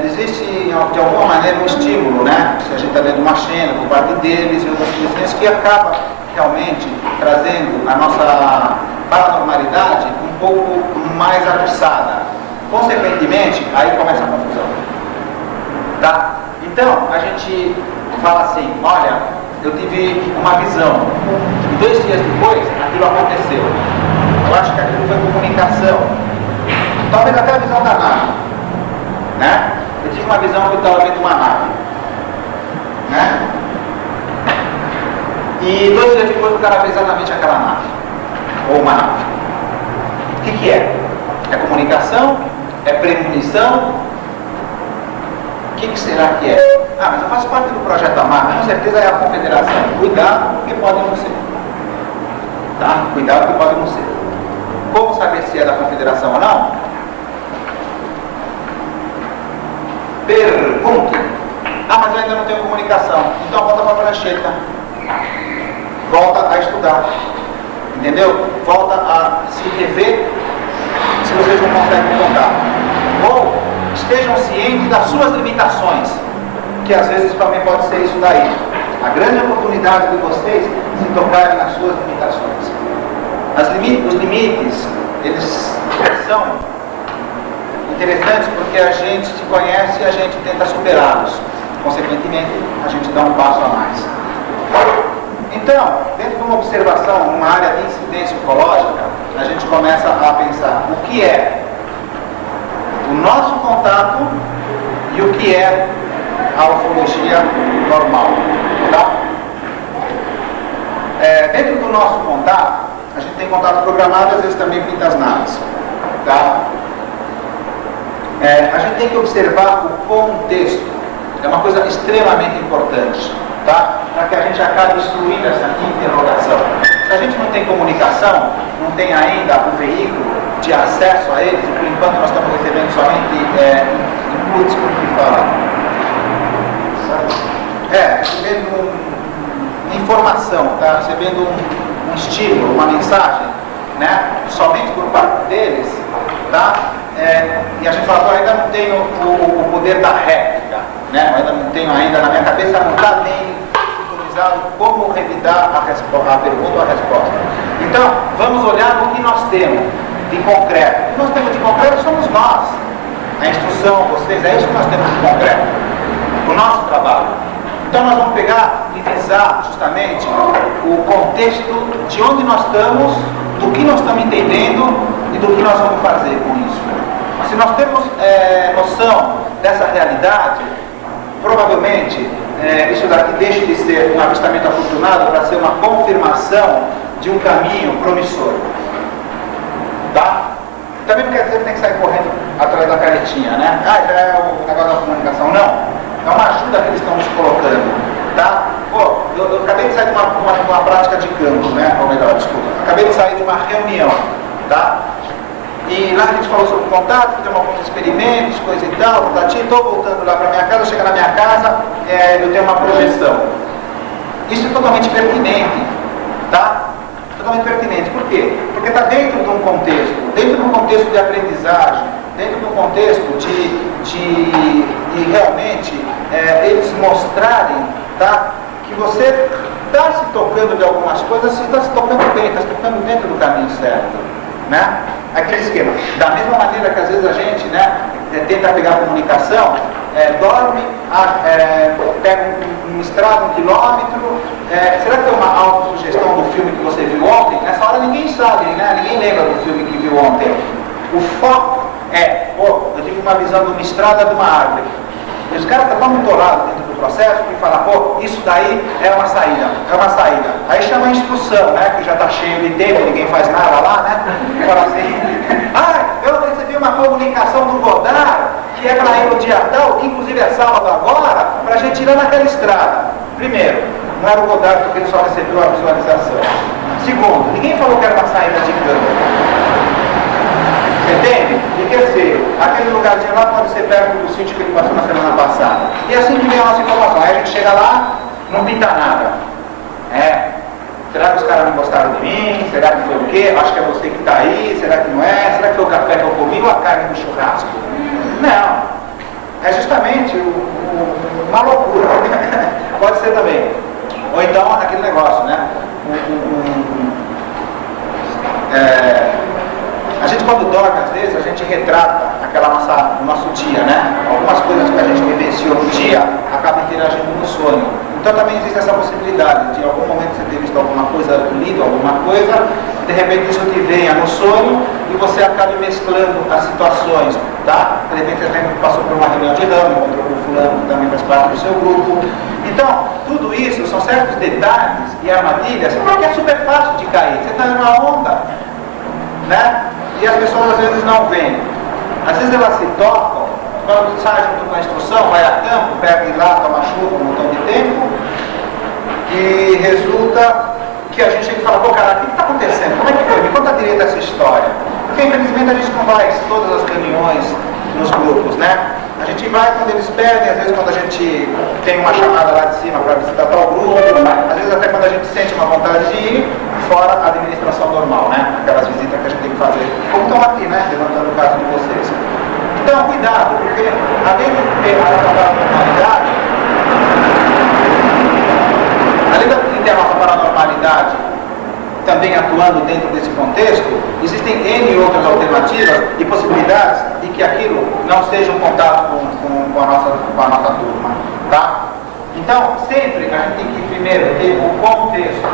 Existe de alguma maneira um estímulo, né? Se a gente está vendo uma cena por parte deles e outras questões que acaba realmente trazendo a nossa paranormalidade um pouco mais aguçada. Consequentemente, aí começa a confusão. Tá? Então, a gente fala assim, olha, eu tive uma visão e 2 dias depois aquilo aconteceu. Eu acho que aquilo foi comunicação. Talvez até a visão da nave. Né? Eu tive uma visão que eu estava vendo uma nave, né? E 2 dias depois o cara vê exatamente aquela nave, ou uma nave. O que é? É comunicação? É premonição? O que será que é? Ah, mas eu faço parte do projeto Amar, com certeza é a confederação. Cuidado, porque pode não ser. Tá? Cuidado, porque pode não ser. Como saber se é da confederação ou não? Pergunte. Ah, mas eu ainda não tenho comunicação. Então volta para a prancheta. Volta a estudar. Entendeu? Volta a se rever se vocês não conseguem contar. Ou estejam cientes das suas limitações, que às vezes também pode ser isso daí. A grande oportunidade de vocês se tocarem nas suas limitações. Os limites, eles são interessantes porque a gente se conhece e a gente tenta superá-los. Consequentemente, a gente dá um passo a mais. Então, dentro uma observação, uma área de incidência ecológica, a gente começa a pensar o que é o nosso contato e o que é a ufologia normal. Tá? Dentro do nosso contato, a gente tem contato programado, às vezes também pintas naves. Tá? A gente tem que observar o contexto. É uma coisa extremamente importante, tá? Para que a gente acabe instruindo essa interrogação. Se a gente não tem comunicação, não tem ainda um veículo de acesso a eles, e por enquanto nós estamos recebendo somente inputs, como que fala? Recebendo informação, tá? Recebendo um estímulo, uma mensagem, né? Somente por parte deles, tá? E a gente fala, eu ainda não tenho o poder da réplica, né? Eu ainda não tenho ainda, na minha cabeça não está nem sintonizado como revidar a pergunta ou a resposta. Então, vamos olhar no que nós temos de concreto. O que nós temos de concreto somos nós. A instrução, vocês, é isso que nós temos de concreto. O nosso trabalho. Então nós vamos pegar e visar justamente o contexto de onde nós estamos, do que nós estamos entendendo e do que nós vamos fazer com isso. Se nós temos noção dessa realidade, provavelmente isso daqui deixa de ser um avistamento afortunado para ser uma confirmação de um caminho promissor. Tá? Também não quer dizer que tem que sair correndo atrás da canetinha, né? Já é o negócio da comunicação. Não. É uma ajuda que eles estão nos colocando. Tá? Pô, eu acabei de sair de uma prática de campo, né? Ou melhor, desculpa. Acabei de sair de uma reunião. Tá? E lá a gente falou sobre contato, fizemos alguns experimentos, coisa e tal, estou voltando lá para minha casa, chego na minha casa, eu tenho uma projeção. Isso é totalmente pertinente, tá? Totalmente pertinente. Por quê? Porque está dentro de um contexto de aprendizagem, dentro de um contexto de realmente eles mostrarem, tá? Que você está se tocando de algumas coisas, você está se tocando bem, está se tocando dentro do caminho certo. Né? Aquele esquema. Da mesma maneira que às vezes a gente, né, tenta pegar a comunicação, dorme, pega um estrada, 1 quilômetro, será que é uma autossugestão do filme que você viu ontem? Nessa hora ninguém sabe, né? Ninguém lembra do filme que viu ontem. O foco eu tive uma visão de uma estrada, de uma árvore. E os caras estão tão entolados dentro do processo que falam, isso daí é uma saída. Aí chama a instrução, né? Que já está cheio de tempo, ninguém faz nada lá, né? E fala assim, eu recebi uma comunicação do Godard, que é para ir no dia tal, que inclusive é sábado agora, para a gente ir lá naquela estrada. Primeiro, não era o Godard porque ele só recebeu a visualização. Segundo, ninguém falou que era uma saída de campo. Entende? E terceiro, aquele lugarzinho lá pode ser perto do sítio que ele passou na semana passada. E assim que vem a nossa informação. Aí a gente chega lá, não pinta nada. Será que os caras não gostaram de mim? Será que foi o quê? Acho que é você que está aí. Será que não é? Será que foi o café que eu comi ou a carne do churrasco? Não. É justamente uma loucura. Pode ser também. Ou então aquele negócio, né? A gente quando dorme, às vezes, a gente retrata o nosso dia, né? Algumas coisas que a gente vivenciou no dia acaba interagindo no sonho. Então também existe essa possibilidade de em algum momento você ter visto alguma coisa, lido alguma coisa, e de repente isso te venha no sonho e você acabe mesclando as situações, tá? De repente você passou por uma reunião de ramo, encontrou com o fulano que também faz parte do seu grupo. Então, tudo isso são certos detalhes e armadilhas que é super fácil de cair. Você está numa onda, né? E as pessoas às vezes não veem. Às vezes elas se tocam, quando sai junto com a instrução, vai a campo, pega e lá, toma chuva um montão de tempo, e resulta que a gente chega e fala, cara, o que está acontecendo? Como é que foi? Me conta direito essa história. Porque infelizmente a gente não vai em todas as reuniões nos grupos, né? A gente vai quando eles pedem, às vezes quando a gente tem uma chamada lá de cima para visitar tal grupo, às vezes até quando a gente sente uma vontade de ir, fora a administração normal, né? Aquelas visitas que a gente tem que fazer. Como estão aqui, né? Levantando o caso de vocês. Então, cuidado, porque além de ter a nossa paranormalidade, além de ter a nossa paranormalidade também atuando dentro desse contexto, existem N outras alternativas e possibilidades de que aquilo não seja um contato com a nossa turma, tá? Então, sempre a gente tem que primeiro ter o contexto.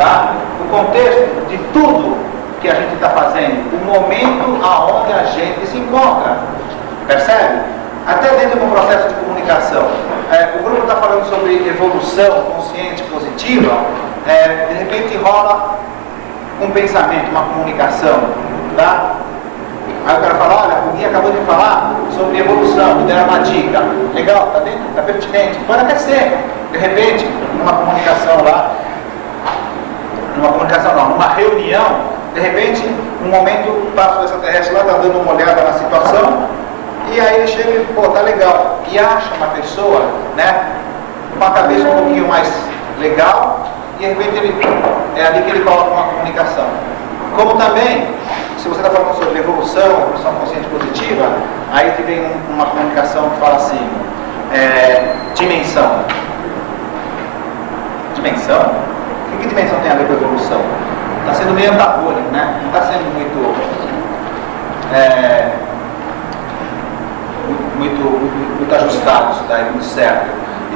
tá? O contexto de tudo que a gente está fazendo, o momento aonde a gente se encontra, percebe? Até dentro de um processo de comunicação. O grupo está falando sobre evolução consciente positiva, de repente rola um pensamento, uma comunicação, tá? Aí o cara fala, olha, o Gui acabou de falar sobre evolução, me deram uma dica, legal, tá dentro, tá pertinente, pode até ser, de repente, numa comunicação lá, numa reunião, de repente, um momento, passa o extraterrestre lá, tá dando uma olhada na situação, e aí ele chega e, pô, tá legal, e acha uma pessoa, né, com a cabeça um pouquinho mais legal, e de repente é ali que ele coloca uma comunicação. Como também, se você está falando sobre evolução consciente positiva, aí te vem uma comunicação que fala assim, dimensão. Dimensão? O que dimensão tem a ver com evolução? Está sendo meio antagônico, né? Não está sendo muito ajustado, isso daí, muito certo.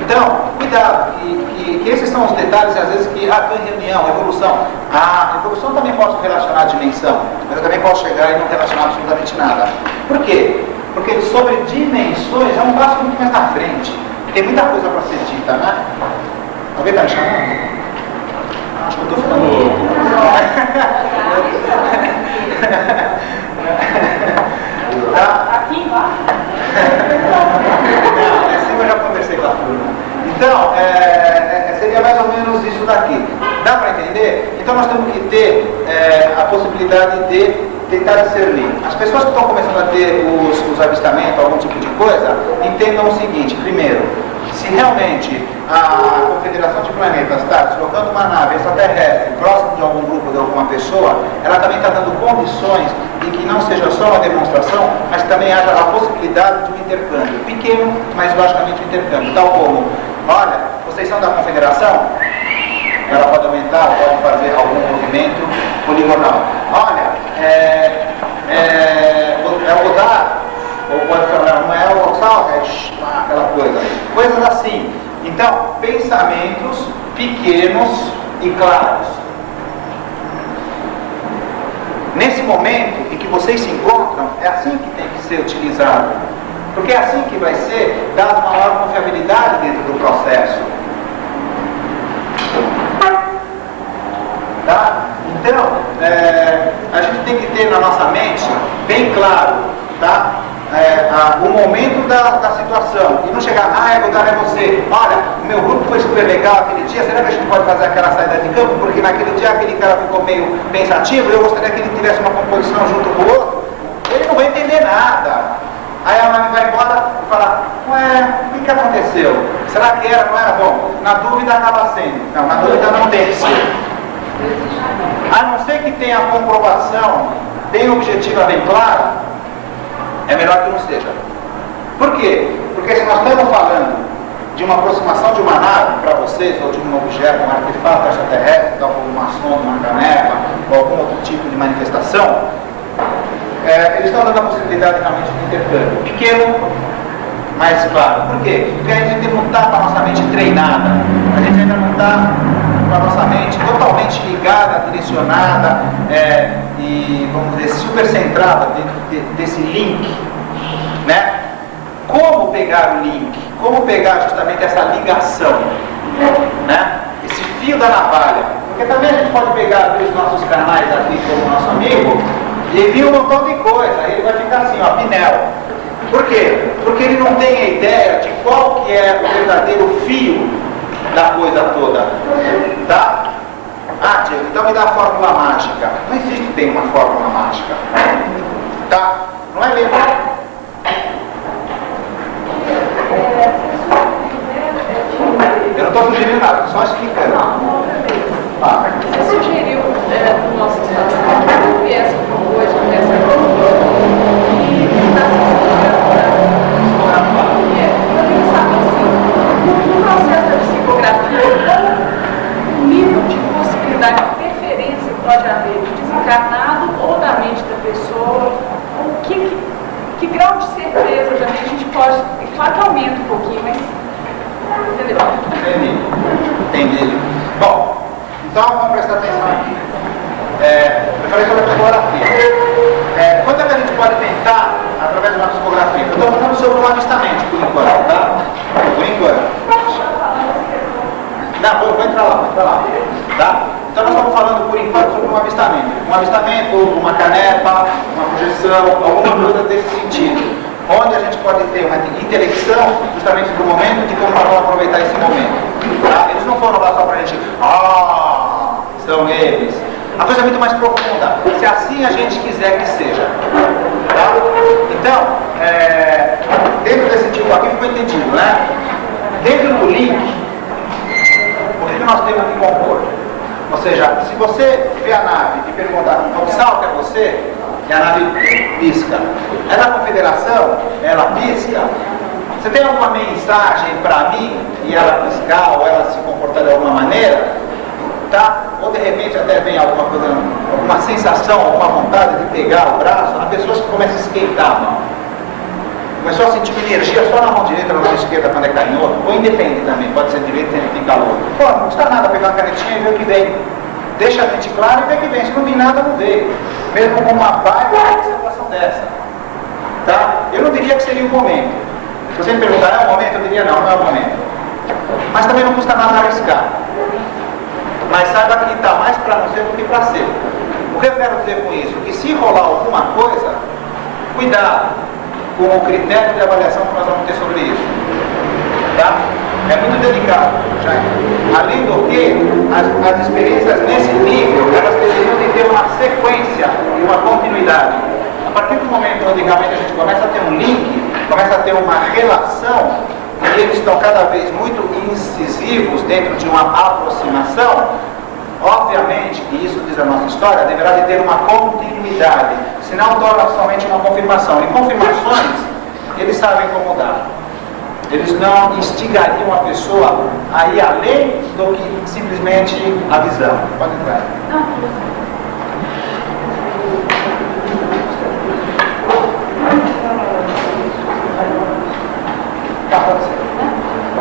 Então, cuidado, que esses são os detalhes, às vezes, que estou em reunião, evolução. A evolução também posso relacionar à dimensão, mas eu também posso chegar e não relacionar absolutamente nada. Por quê? Porque sobre dimensões é um passo muito mais na frente. Tem muita coisa para ser dita, né? Alguém está me chamando? Acho que eu estou ficando louco. Aqui embaixo. Não, assim eu já conversei com a turma. Então, seria mais ou menos isso daqui. Dá para entender? Então nós temos que ter a possibilidade de tentar discernir. As pessoas que estão começando a ter os avistamentos, algum tipo de coisa, entendam o seguinte: primeiro, se realmente a Confederação de Planetas está deslocando uma nave extraterrestre próximo de algum grupo, de alguma pessoa, ela também está dando condições de que não seja só uma demonstração, mas também haja a possibilidade de um intercâmbio, pequeno, mas logicamente um intercâmbio, tal como, olha, vocês são da Confederação? Ela pode aumentar, pode fazer algum movimento poligonal. Olha, é o Odar, ou pode falar, não é o Oxal, aquela coisa. Coisas assim. Então, pensamentos pequenos e claros. Nesse momento em que vocês se encontram, é assim que tem que ser utilizado. Porque é assim que vai ser dado maior confiabilidade dentro do processo. Tá? Então, a gente tem que ter na nossa mente bem claro, tá? O momento da situação e não chegar, Godar, é você, olha, o meu grupo foi super legal aquele dia, será que a gente pode fazer aquela saída de campo, porque naquele dia aquele cara ficou meio pensativo, eu gostaria que ele tivesse uma composição junto com o outro. Ele não vai entender nada. Aí a mãe vai embora e fala, o que aconteceu? Será que era, não era bom? Na dúvida acaba sendo. Não, na dúvida não tem que ser. A não ser que tenha a comprovação, tenha o objetivo bem claro, é melhor que não seja. Por quê? Porque se nós estamos falando de uma aproximação de uma nave para vocês, ou de um objeto, um artefato extraterrestre, tal como uma sonda, uma caneca, ou algum outro tipo de manifestação, eles estão dando a possibilidade realmente de intercâmbio. Pequeno, mas claro. Por quê? Porque a gente não está com a nossa mente treinada, a gente ainda não está com a nossa mente totalmente ligada, direcionada e, vamos dizer, super centrada dentro desse link, né? Como pegar o link? Como pegar justamente essa ligação, né? Esse fio da navalha? Porque também a gente pode pegar abrir os nossos canais aqui como nosso amigo e vir um montão de coisa, aí ele vai ficar assim, ó, pinel. Por quê? Porque ele não tem a ideia de qual que é o verdadeiro fio da coisa toda, tá? Diego, então me dá a fórmula mágica. Não existe bem uma fórmula mágica, tá? Não é mesmo? Eu não estou sugerindo nada, só explicando. Você sugeriu no nosso estado que viesse um pouco hoje nessa e está se eu queria saber assim, no processo da psicografia, o nível de possibilidade de interferência que pode haver de desencarnado ou da mente da pessoa, que grau de certeza também a gente pode, claro que aumenta um pouquinho, mas entendeu? Entendi. Bom, então vamos prestar avistamento, uma canepa, uma projeção, alguma coisa desse sentido. Onde a gente pode ter uma intelecção justamente do momento de como nós vamos aproveitar esse momento. Tá? Eles não foram lá só para a gente, são eles. A coisa é muito mais profunda, se assim a gente quiser que seja. Tá? Então, dentro desse tipo aqui ficou entendido, né? Dentro do link, o que nós temos que compor? Ou seja, se você vê a nave e perguntar qual salto é você, e a nave pisca. É da confederação? Ela pisca. Você tem alguma mensagem para mim e ela piscar ou ela se comportar de alguma maneira? Tá? Ou de repente até vem alguma coisa, alguma sensação, alguma vontade de pegar o braço, a pessoa que começa a esquentar a mão. Começou a sentir energia só na mão direita, na mão esquerda quando é canhoto, ou independe também, pode ser direito, tem calor. Pô, não custa nada pegar uma canetinha e ver o que vem. Deixa a mente clara e vê que vem. Se não vir nada, não vê. Mesmo com uma baita situação dessa. Tá? Eu não diria que seria o momento. Se você me perguntar, é o momento? Eu diria não, não é o momento. Mas também não custa nada arriscar. Mas saiba que está mais para não ser do que para ser. O que eu quero dizer com isso? Que se rolar alguma coisa, cuidado com o critério de avaliação que nós vamos ter sobre isso. Tá? É muito delicado, já. Além do que, as experiências nesse nível, elas deveriam de ter uma sequência e uma continuidade. A partir do momento onde realmente a gente começa a ter um link, começa a ter uma relação, e eles estão cada vez muito incisivos dentro de uma aproximação, obviamente, e isso diz a nossa história, deverá de ter uma continuidade, senão torna somente uma confirmação. E confirmações, eles sabem como dar. Eles não instigariam a pessoa a ir além do que simplesmente a visão. Pode entrar.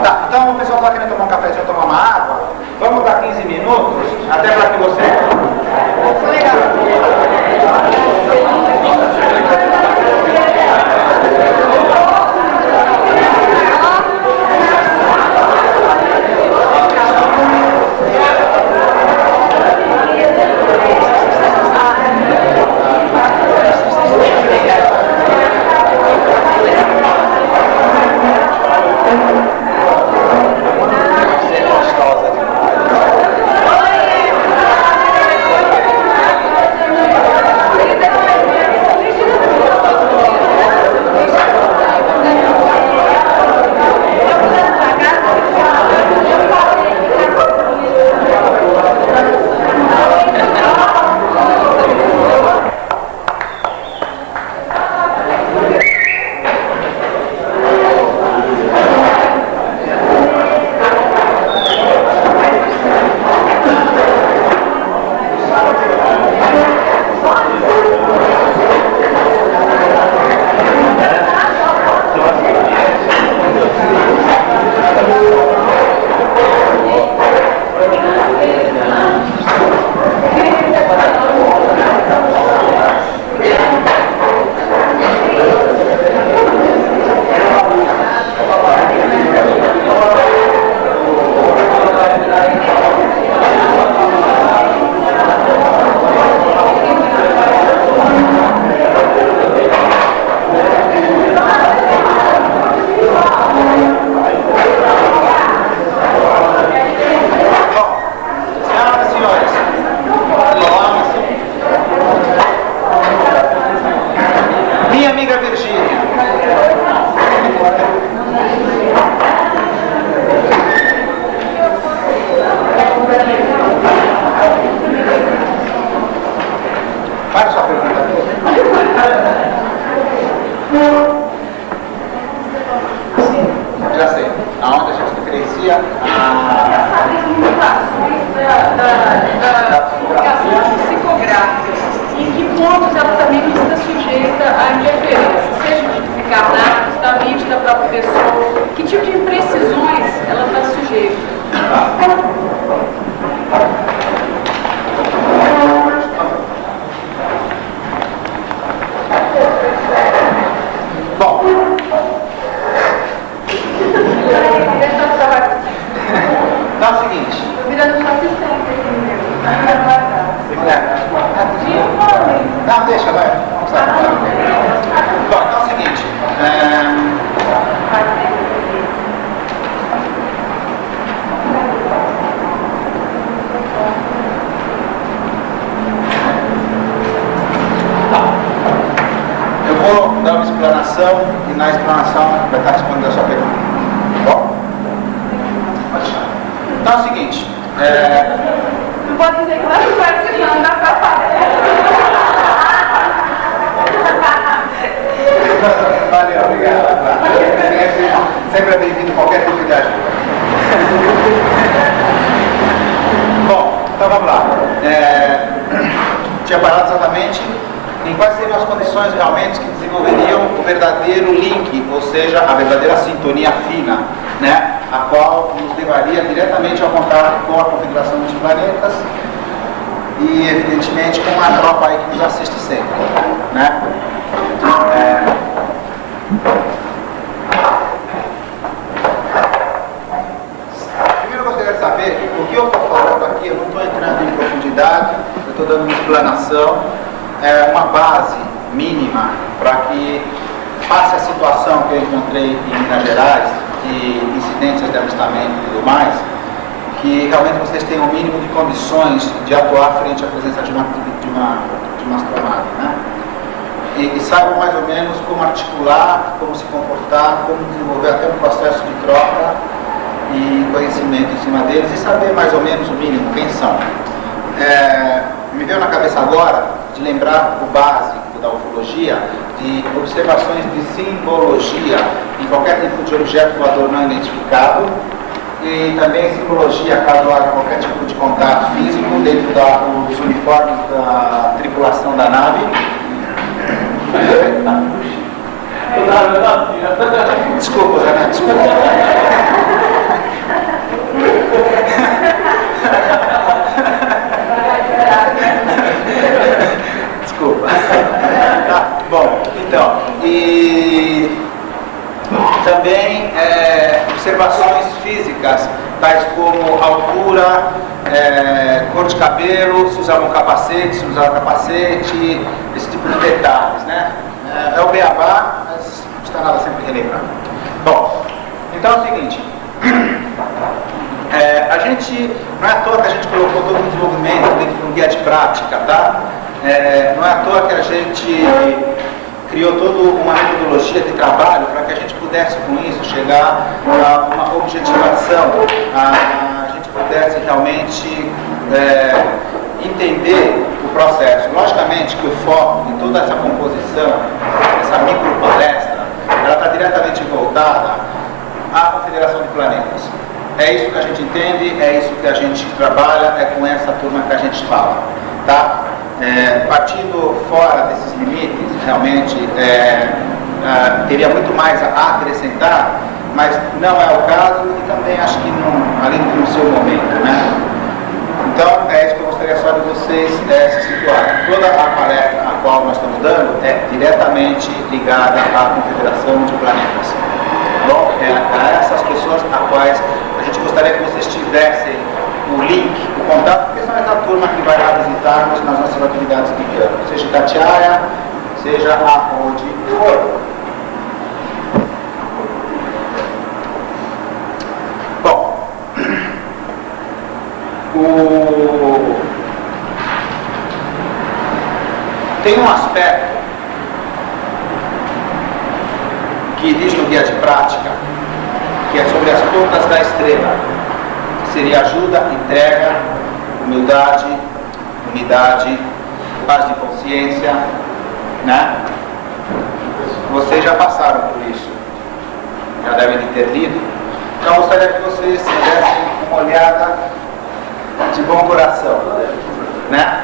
Tá, então o pessoal está querendo tomar um cafezinho, tomar uma água. Vamos dar 15 minutos, até para que você... Virando sua assistente aqui, meu. Sempre é bem-vindo qualquer tipo de ajuda. Bom, então vamos lá. Tinha parado exatamente em quais seriam as condições realmente que desenvolveriam o verdadeiro link, ou seja, a verdadeira sintonia fina, né? A qual nos levaria diretamente ao contato com a configuração dos planetas e, evidentemente, com a tropa aí que nos assiste sempre, né? Primeiro eu gostaria de saber o que eu estou falando aqui. Eu não estou entrando em profundidade, eu estou dando uma explanação, uma base mínima para que passe a situação que eu encontrei em Minas Gerais, de incidências de avistamento e tudo mais, que realmente vocês tenham o mínimo de condições de atuar frente à presença de uma astronave, né? E saibam mais ou menos como articular, como se comportar, como desenvolver até um processo de troca e conhecimento em cima deles e saber mais ou menos o mínimo, quem são. Me veio na cabeça agora de lembrar o básico da ufologia, de observações de simbologia em qualquer tipo de objeto voador não identificado e também simbologia caso haja qualquer tipo de contato físico dentro dos uniformes da tripulação da nave. Desculpa, Zé, desculpa. Desculpa. Tá, bom, então, e também observações físicas, tais como altura, cor de cabelo, se usava um capacete, se não usava capacete, esse tipo de detalhes, né? É o beabá, mas não está nada sempre relembrando. Bom, então é o seguinte, a gente, não é à toa que a gente colocou todo o desenvolvimento dentro de um guia de prática, tá? Não é à toa que a gente criou toda uma metodologia de trabalho para que a gente pudesse com isso chegar a uma objetivação, a gente pudesse realmente entender o processo. Logicamente que o foco de toda essa composição, essa micro palestra, ela está diretamente voltada à Confederação de Planetas. É isso que a gente entende, é isso que a gente trabalha, é com essa turma que a gente fala, tá? Partindo fora desses limites, realmente teria muito mais a acrescentar, mas não é o caso e também acho que não, além do seu momento, né? Então é isso que eu gostaria só de vocês se situarem. Toda a palestra a qual nós estamos dando é diretamente ligada à Confederação de Planetas. Bom, a essas pessoas a quais a gente gostaria que vocês tivessem o link, o contato, porque são essa turma que vai lá visitar-nos nas nossas atividades de campo, seja Itatiaia, seja aonde for. Bom, tem um aspecto que diz no guia de prática, que é sobre as pontas da estrela, que seria ajuda, entrega, humildade, unidade, paz de consciência, né? Vocês já passaram por isso, já devem ter lido. Então eu gostaria que vocês dessem uma olhada de bom coração, né?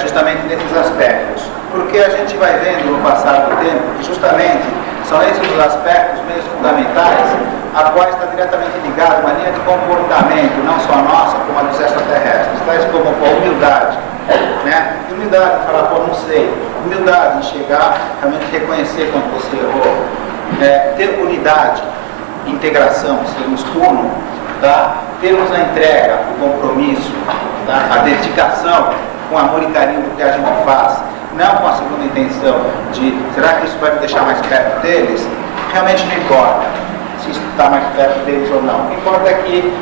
Justamente nesses aspectos, porque a gente vai vendo no passar do tempo que justamente são esses os aspectos meio fundamentais a qual está diretamente ligado uma linha de comportamento, não só a nossa, como a dos extraterrestres, tais como a humildade, né? Humildade em falar, pô, não sei, humildade em chegar, realmente reconhecer quando você errou, ter unidade, integração, sermos uno, tá? Termos a entrega, o compromisso, tá? A dedicação, com amor e carinho do que a gente faz, não com a segunda intenção de, será que isso vai me deixar mais perto deles? Realmente não importa se isso está mais perto deles ou não. O que importa é que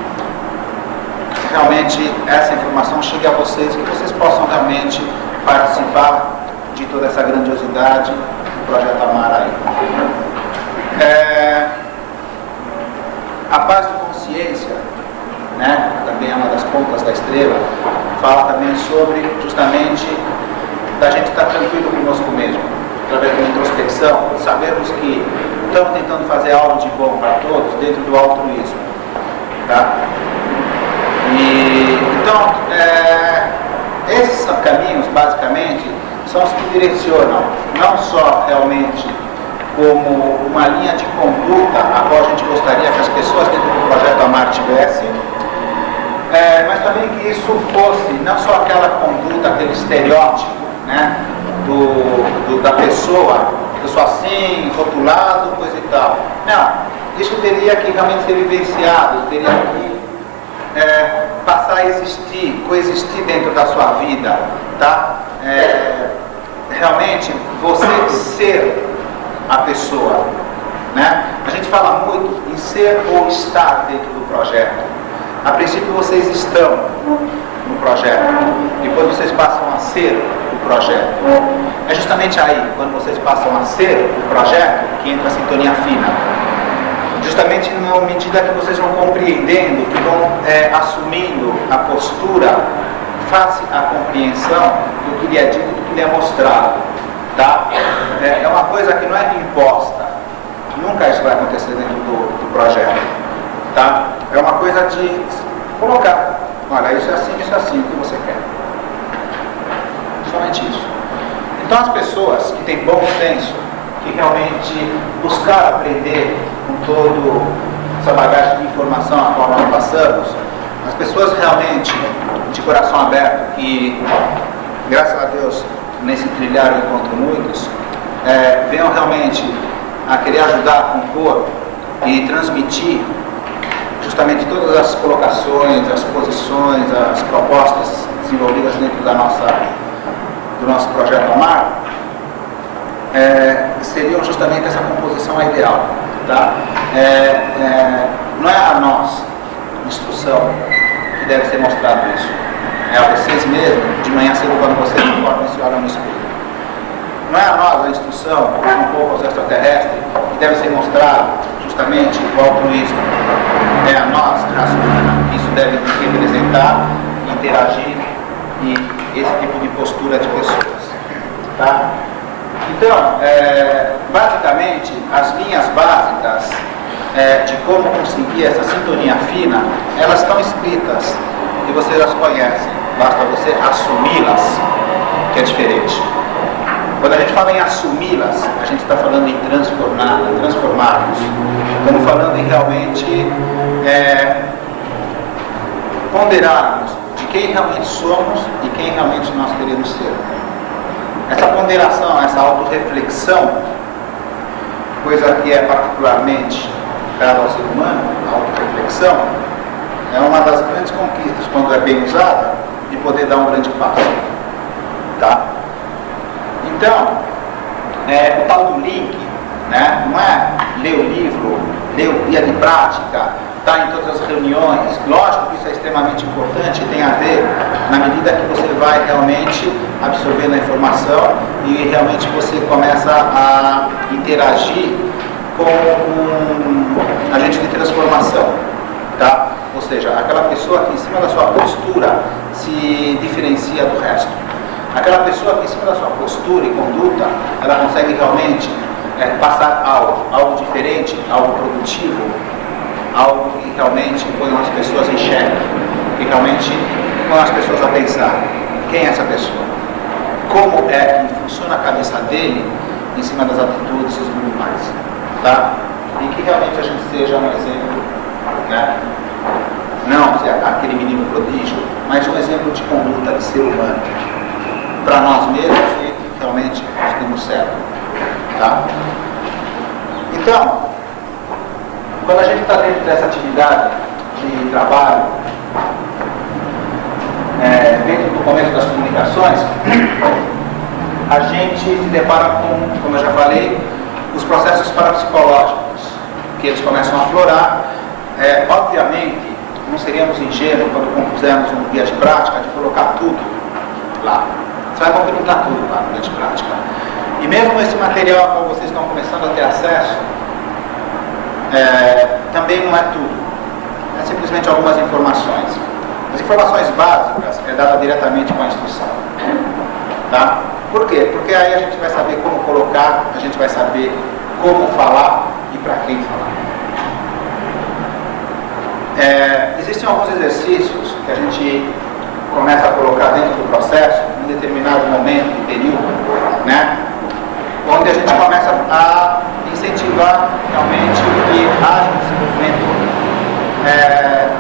realmente essa informação chegue a vocês, que vocês possam realmente participar de toda essa grandiosidade do Projeto Amar aí. A paz de consciência, né, também é uma das pontas da estrela, fala também sobre justamente da gente estar tranquilo conosco mesmo, através da introspecção, sabermos que estamos tentando fazer algo de bom para todos dentro do altruísmo. Tá? Então, esses caminhos, basicamente, são os que direcionam não só realmente como uma linha de conduta a qual a gente gostaria que as pessoas dentro do projeto Amar tivessem, mas também que isso fosse não só aquela conduta, aquele estereótipo, né, da pessoa assim, rotulado, coisa e tal. Não, isso teria que realmente ser vivenciado, teria que passar a existir, coexistir dentro da sua vida, tá? Realmente você ser a pessoa, né? A gente fala muito em ser ou estar dentro do projeto. A princípio vocês estão no projeto, depois vocês passam a ser o projeto. É justamente aí, quando vocês passam a ser o projeto, que entra a sintonia fina. Justamente na medida que vocês vão compreendendo, que vão assumindo a postura face à compreensão do que lhe é dito, do que lhe é mostrado. Tá? É uma coisa que não é imposta. Nunca isso vai acontecer dentro do projeto. Tá? É uma coisa de colocar. Olha, isso é assim, o que você quer. Somente isso. Então as pessoas que têm bom senso, que realmente buscaram aprender com toda essa bagagem de informação a qual nós passamos, as pessoas realmente de coração aberto, que graças a Deus nesse trilhar eu encontro muitos, venham realmente a querer ajudar a compor e transmitir justamente todas as colocações, as posições, as propostas desenvolvidas dentro do nosso projeto Amar, seriam justamente essa composição ideal. Tá? Não é a nós, instrução, que deve ser mostrado isso. É a vocês mesmos, de manhã cedo, quando vocês acordam e se olham no espelho. Não é a nós a instrução, um pouco aos extraterrestres, que deve ser mostrado justamente o altruísmo. É a nós, raça humana, que isso deve representar, interagir e esse tipo de postura de pessoas. Tá? Então, basicamente, as linhas básicas de como conseguir essa sintonia fina, elas estão escritas e vocês as conhecem. Basta você assumi-las, que é diferente. Quando a gente fala em assumi-las, a gente está falando em transformá-los. Estamos falando em realmente ponderarmos de quem realmente somos e quem realmente nós queremos ser. Essa ponderação, essa autorreflexão, coisa que é particularmente dada ao ser humano, a autorreflexão, é uma das grandes conquistas, quando é bem usada, de poder dar um grande passo. Tá? Então, o tal do link, né, não é ler o livro, ler o guia de prática, estar em todas as reuniões. Lógico que isso é extremamente importante e tem a ver na medida que você vai realmente absorvendo a informação e realmente você começa a interagir com um agente de transformação. Tá? Ou seja, aquela pessoa que em cima da sua postura se diferencia do resto. Aquela pessoa que em cima da sua postura e conduta, ela consegue realmente passar algo diferente, algo produtivo, algo que realmente põe as pessoas em xeque, que realmente põe as pessoas a pensar quem é essa pessoa, como é que funciona a cabeça dele em cima das atitudes e tudo mais. Tá? E que realmente a gente seja um exemplo, né? Não ser aquele menino prodígio, mas um exemplo de conduta de ser humano para nós mesmos e realmente os que nos servem. Tá? Então, quando a gente está dentro dessa atividade de trabalho, dentro do começo das comunicações, a gente se depara com, como eu já falei, os processos parapsicológicos, que eles começam a aflorar. Obviamente, não seríamos ingênuos quando compusemos um guia de prática de colocar tudo lá. Você vai complementar tudo lá no guia de prática. E mesmo esse material ao qual vocês estão começando a ter acesso, também não é tudo. É simplesmente algumas informações. As informações básicas é dada diretamente com a instrução. Tá? Por quê? Porque aí a gente vai saber como colocar, a gente vai saber como falar para quem falar. Existem alguns exercícios que a gente começa a colocar dentro do processo, em determinado momento e período, né? Onde a gente começa a incentivar realmente que haja um desenvolvimento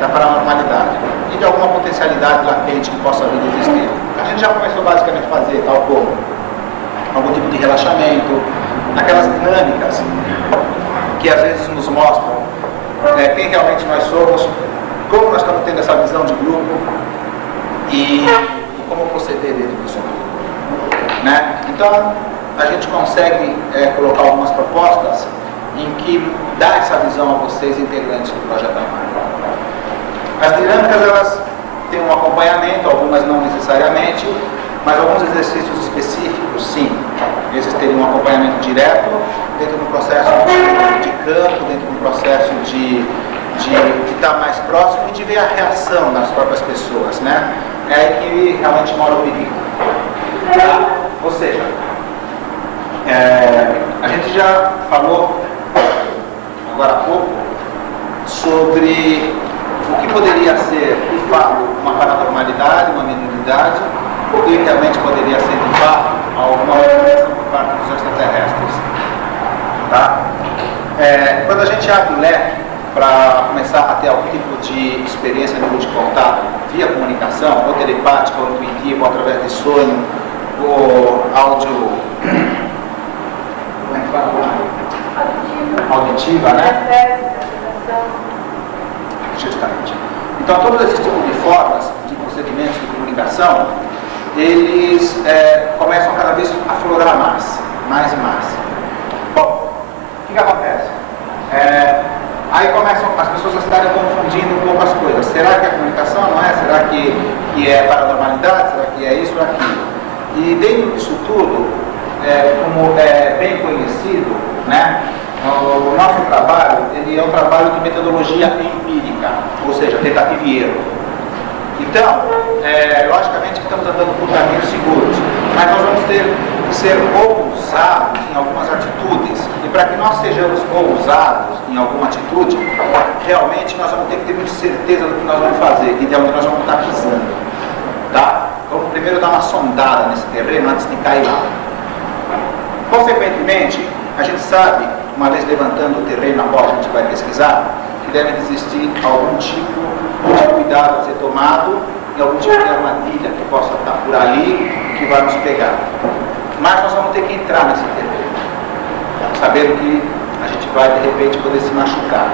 da paranormalidade e de alguma potencialidade latente que possa vir a existir. A gente já começou basicamente a fazer tal como algum tipo de relaxamento, aquelas dinâmicas que às vezes nos mostram quem realmente nós somos, como nós estamos tendo essa visão de grupo e como proceder dentro disso aqui, né? Então a gente consegue colocar algumas propostas em que dá essa visão a vocês integrantes do Projeto Amar. As dinâmicas, elas têm um acompanhamento, algumas não necessariamente, mas alguns exercícios específicos, sim. Esses teriam um acompanhamento direto dentro do processo de campo, dentro do processo de estar mais próximo e de ver a reação das próprias pessoas, né? É aí que realmente mora o perigo. Tá? Ou seja, a gente já falou agora há pouco sobre o que poderia ser, de fato, uma paranormalidade, uma mediunidade, o que realmente poderia ser, de fato, alguma organização por parte dos extraterrestres. Tá? Quando a gente abre o leque para começar a ter algum tipo de experiência no nível de contato via comunicação, ou telepática, ou intuitiva, ou através de sonho, ou áudio... Como é que fala? Auditiva, né? Justamente. Então, todos esses tipos de formas, de procedimentos de comunicação, eles começam cada vez a aflorar mais e mais. Bom, o que acontece? Aí começam as pessoas a estarem confundindo um pouco as coisas. Será que é comunicação? Não é? Será que é paranormalidade? Será que é isso ou aquilo? E dentro disso tudo, como é bem conhecido, né? O nosso trabalho, ele é um trabalho de metodologia empírica, ou seja, tentativa e erro. Então, logicamente que estamos andando por caminhos seguros, mas nós vamos ter que ser ousados em algumas atitudes. E para que nós sejamos ousados em alguma atitude, realmente nós vamos ter que ter muita certeza do que nós vamos fazer e de onde nós vamos estar pisando. Tá? Vamos primeiro dar uma sondada nesse terreno antes de cair lá. Consequentemente, a gente sabe, uma vez levantando o terreno na qual a gente vai pesquisar, que deve existir algum tipo de cuidado a ser tomado e algum tipo de armadilha que possa estar por ali que vai nos pegar. Mas nós vamos ter que entrar nesse terreno, sabendo que a gente vai de repente poder se machucar.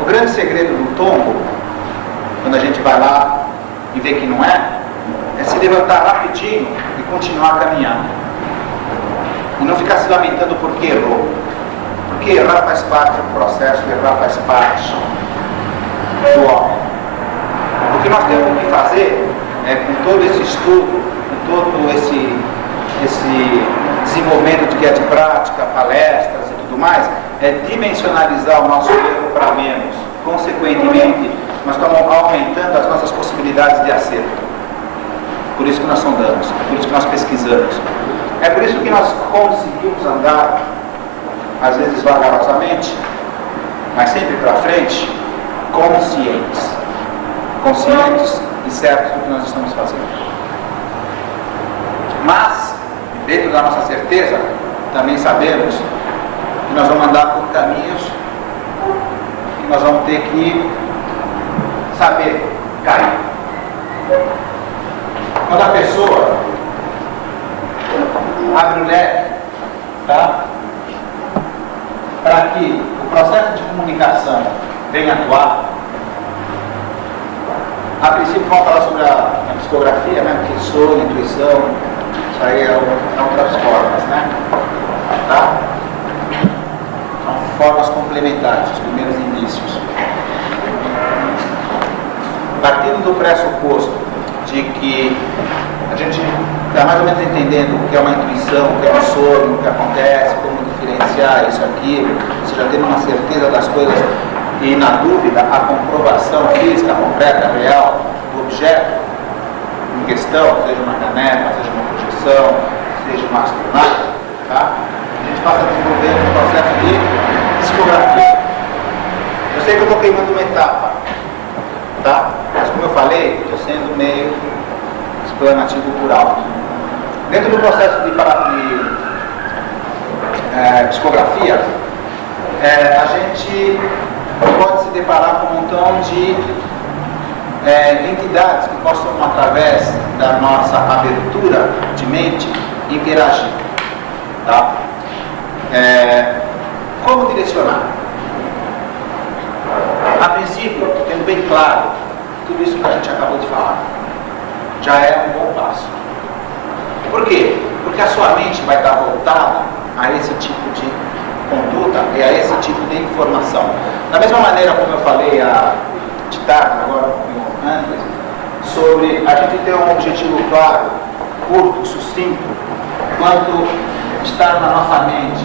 O grande segredo do tombo, quando a gente vai lá e vê que não é se levantar rapidinho e continuar caminhando. E não ficar se lamentando porque errou. Porque errar faz parte do processo, errar faz parte do homem. O que nós temos que fazer com todo esse estudo, com todo esse desenvolvimento de guia de prática, palestras e tudo mais, é dimensionalizar o nosso erro para menos. Consequentemente, nós estamos aumentando as nossas possibilidades de acerto. Por isso que nós sondamos, é por isso que nós pesquisamos. É por isso que nós conseguimos andar, às vezes vagarosamente, mas sempre para frente, conscientes. Conscientes e certos do que nós estamos fazendo. Mas, dentro da nossa certeza, também sabemos que nós vamos andar por caminhos que nós vamos ter que saber cair. Quando a pessoa abre o leque, tá? Para que o processo de comunicação venha atuar, a princípio vamos falar sobre a psicografia, né? Que sono, intuição, isso aí é outras formas, né? Tá? São formas complementares, os primeiros indícios. Partindo do pressuposto de que a gente está mais ou menos entendendo o que é uma intuição, o que é um sono, o que acontece, como diferenciar isso aqui, você já tendo uma certeza das coisas e, na dúvida, a comprovação física, concreta, real do objeto em questão, seja uma caneca, seja uma projeção, seja uma astronave, tá? A gente passa desenvolvendo um processo de psicografia. Eu sei que eu estou queimando uma etapa, tá? Mas como eu falei, estou sendo meio explanativo por alto. Dentro do processo de psicografia, a gente pode se deparar com um montão de entidades que possam, através da nossa abertura de mente, interagir. Tá? Como direcionar? A princípio, tendo bem claro tudo isso que a gente acabou de falar, já é um bom passo. Por quê? Porque a sua mente vai estar voltada a esse tipo de conduta e a esse tipo de informação. Da mesma maneira como eu falei de tarde, agora um pouquinho antes, sobre a gente ter um objetivo claro, curto, sucinto, quanto estar na nossa mente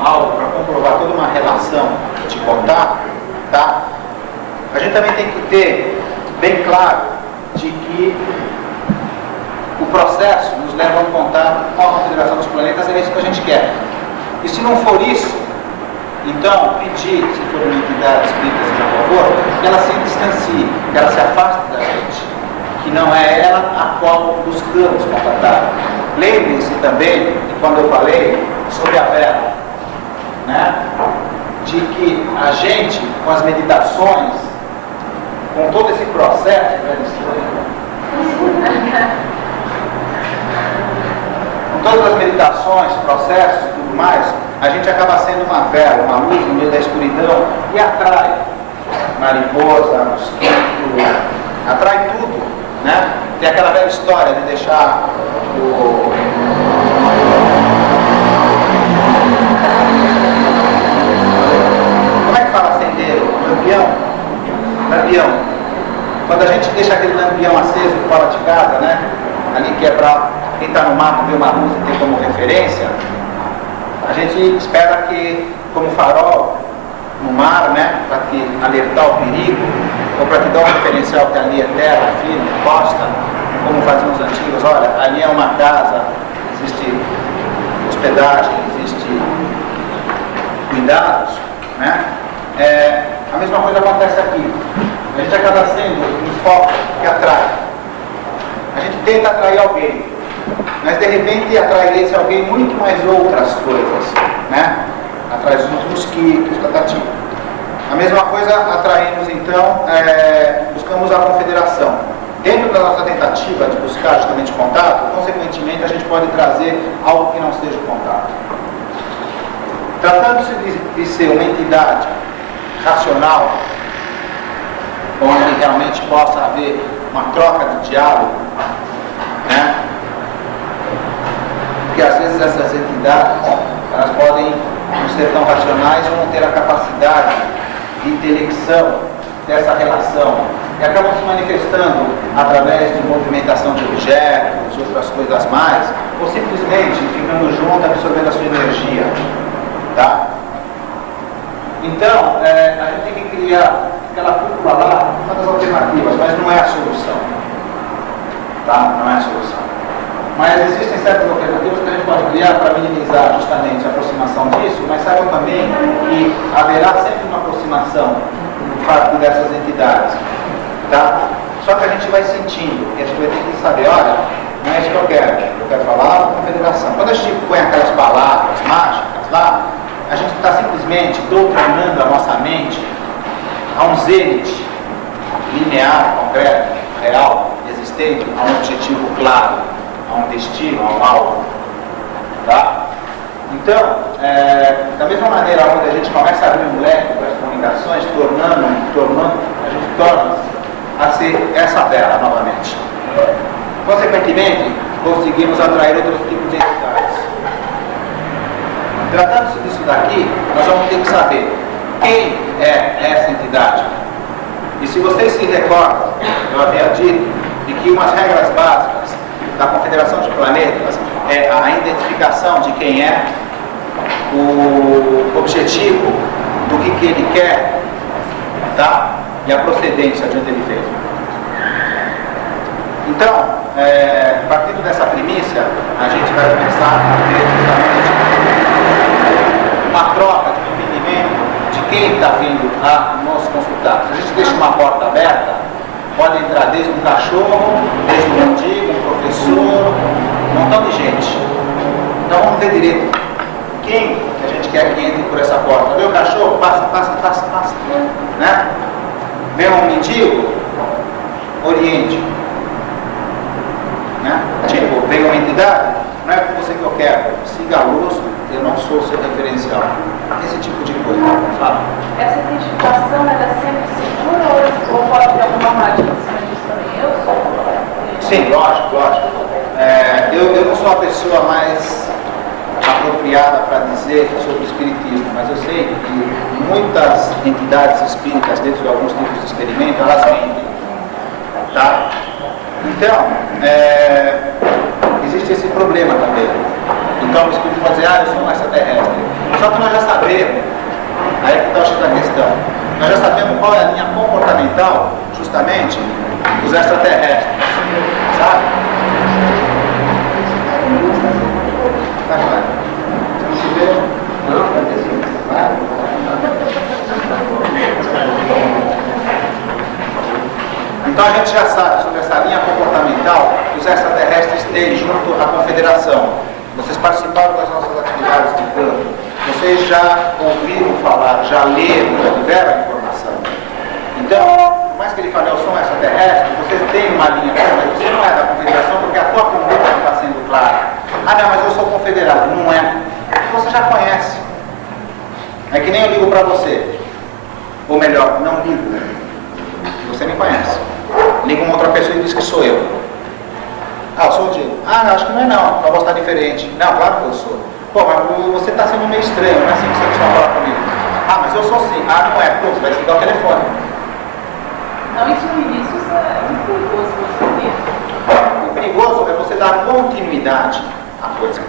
algo para comprovar toda uma relação de contato, tá? A gente também tem que ter bem claro de que o processo nos leva a um contato com a Confederação dos Planetas, é isso que a gente quer. E se não for isso, então pedir, se for uma entidade espírita, seja qual for, que ela se distancie, que ela se afaste da gente, que não é ela a qual buscamos contatar. Lembrem-se também, quando eu falei sobre a vela, né, de que a gente, com as meditações, com todo esse processo, com todas as meditações, processos e tudo mais, a gente acaba sendo uma vela, uma luz no meio da escuridão e atrai mariposa, mosquito, atrai tudo, né? Tem aquela velha história de deixar como é que fala acendeiro? Lampião. Quando a gente deixa aquele lampião aceso fora de casa, né? Ali que é para quem está no mato ver uma luz e ter como referência, a gente espera que, como farol no mar, né? Para te alertar o perigo, ou para te dar um referencial que ali é terra, firme, costa, como faziam os antigos, olha, ali é uma casa, existe hospedagem, existe cuidados, né? A mesma coisa acontece aqui. A gente acaba sendo um foco que atrai. A gente tenta atrair alguém, mas de repente atrai esse alguém muito mais outras coisas, né? Atrai os mosquitos, tatati. A mesma coisa atraímos então, buscamos a confederação. Dentro da nossa tentativa de buscar justamente contato, consequentemente a gente pode trazer algo que não seja o contato. Tratando-se de ser uma entidade racional, onde realmente possa haver uma troca de diálogo, né? Porque às vezes essas entidades, elas podem não ser tão racionais ou não ter a capacidade de intelecção dessa relação e acabam se manifestando através de movimentação de objetos e outras coisas mais, ou simplesmente ficando junto, absorvendo a sua energia, tá? Então, a gente tem que criar aquela cúpula lá, uma das alternativas, mas não é a solução, tá? Não é a solução. Mas existem certas alternativas que a gente pode criar para minimizar justamente a aproximação disso, mas saibam também que haverá sempre uma aproximação por parte dessas entidades, tá? Só que a gente vai sentindo, e a gente vai ter que saber, olha, não é isso que eu quero falar com a confederação. Quando a gente põe aquelas palavras mágicas lá, a gente está simplesmente doutrinando a nossa mente a um zênite linear, concreto, real, existente, a um objetivo claro, a um destino, a um alvo, tá? Então, da mesma maneira onde a gente começa a abrir um leque para as comunicações, a gente torna-se a ser essa vela novamente. Consequentemente, conseguimos atrair outros tipos de entidades. Tratando-se disso daqui, nós vamos ter que saber quem é essa entidade. E se vocês se recordam, eu havia dito de que umas regras básicas da Confederação de Planetas é a identificação de quem é, o objetivo do que ele quer, tá? E a procedência de onde ele veio. Então, partindo dessa primícia, a gente vai começar a ter justamente uma troca de entendimento de quem está vindo a nos consultar. Se a gente deixa uma porta aberta, pode entrar desde um cachorro, desde um mendigo, um professor, um montão de gente. Então vamos ver direito quem que a gente quer que entre por essa porta. Vê o cachorro? Passa, passa, passa, passa. Né? Vê um mendigo? Oriente. Né? Tipo, vem uma entidade? Não é com você que eu quero. Siga a luz, eu não sou seu referencial. Esse tipo de coisa. Fala. Essa identificação ela é sempre segura ou pode ter alguma armadilha em cima disso também? Eu sou. Sim, lógico, lógico. Eu não sou a pessoa mais apropriada para dizer sobre o espiritismo, mas eu sei que muitas entidades espíritas, dentro de alguns tipos de experimento, elas mentem. Tá? Então, existe esse problema também. Então o espírito pode dizer, eu sou um extraterrestre. Só que nós já sabemos, aí que está o X da questão, nós já sabemos qual é a linha comportamental, justamente, dos extraterrestres. Sabe? Tá claro. Você não se vê? Não, vai ter sim. Vai. Então a gente já sabe sobre essa linha comportamental que os extraterrestres têm junto à Confederação. Vocês participaram das nossas atividades de campo. Vocês já ouviram falar, já leram, já tiveram a informação. Então, por mais que ele fale, eu sou um extraterrestre, você tem uma linha, mas você não é da Confederação porque a tua conduta não está sendo clara. Ah não, mas eu sou confederado. Não é. Você já conhece. É que nem eu ligo para você. Ou melhor, não ligo. Você me conhece. Liga uma outra pessoa e diz que sou eu. Eu sou o Diego. Acho que não é não. A voz está diferente. Não, claro que eu sou. Pô, mas você está sendo meio estranho. Não é assim que você costuma falar comigo. Mas eu sou sim. Não é. Pô, você vai desligar o telefone. Não, isso no início é muito perigoso você ver. O perigoso é você dar continuidade à coisa.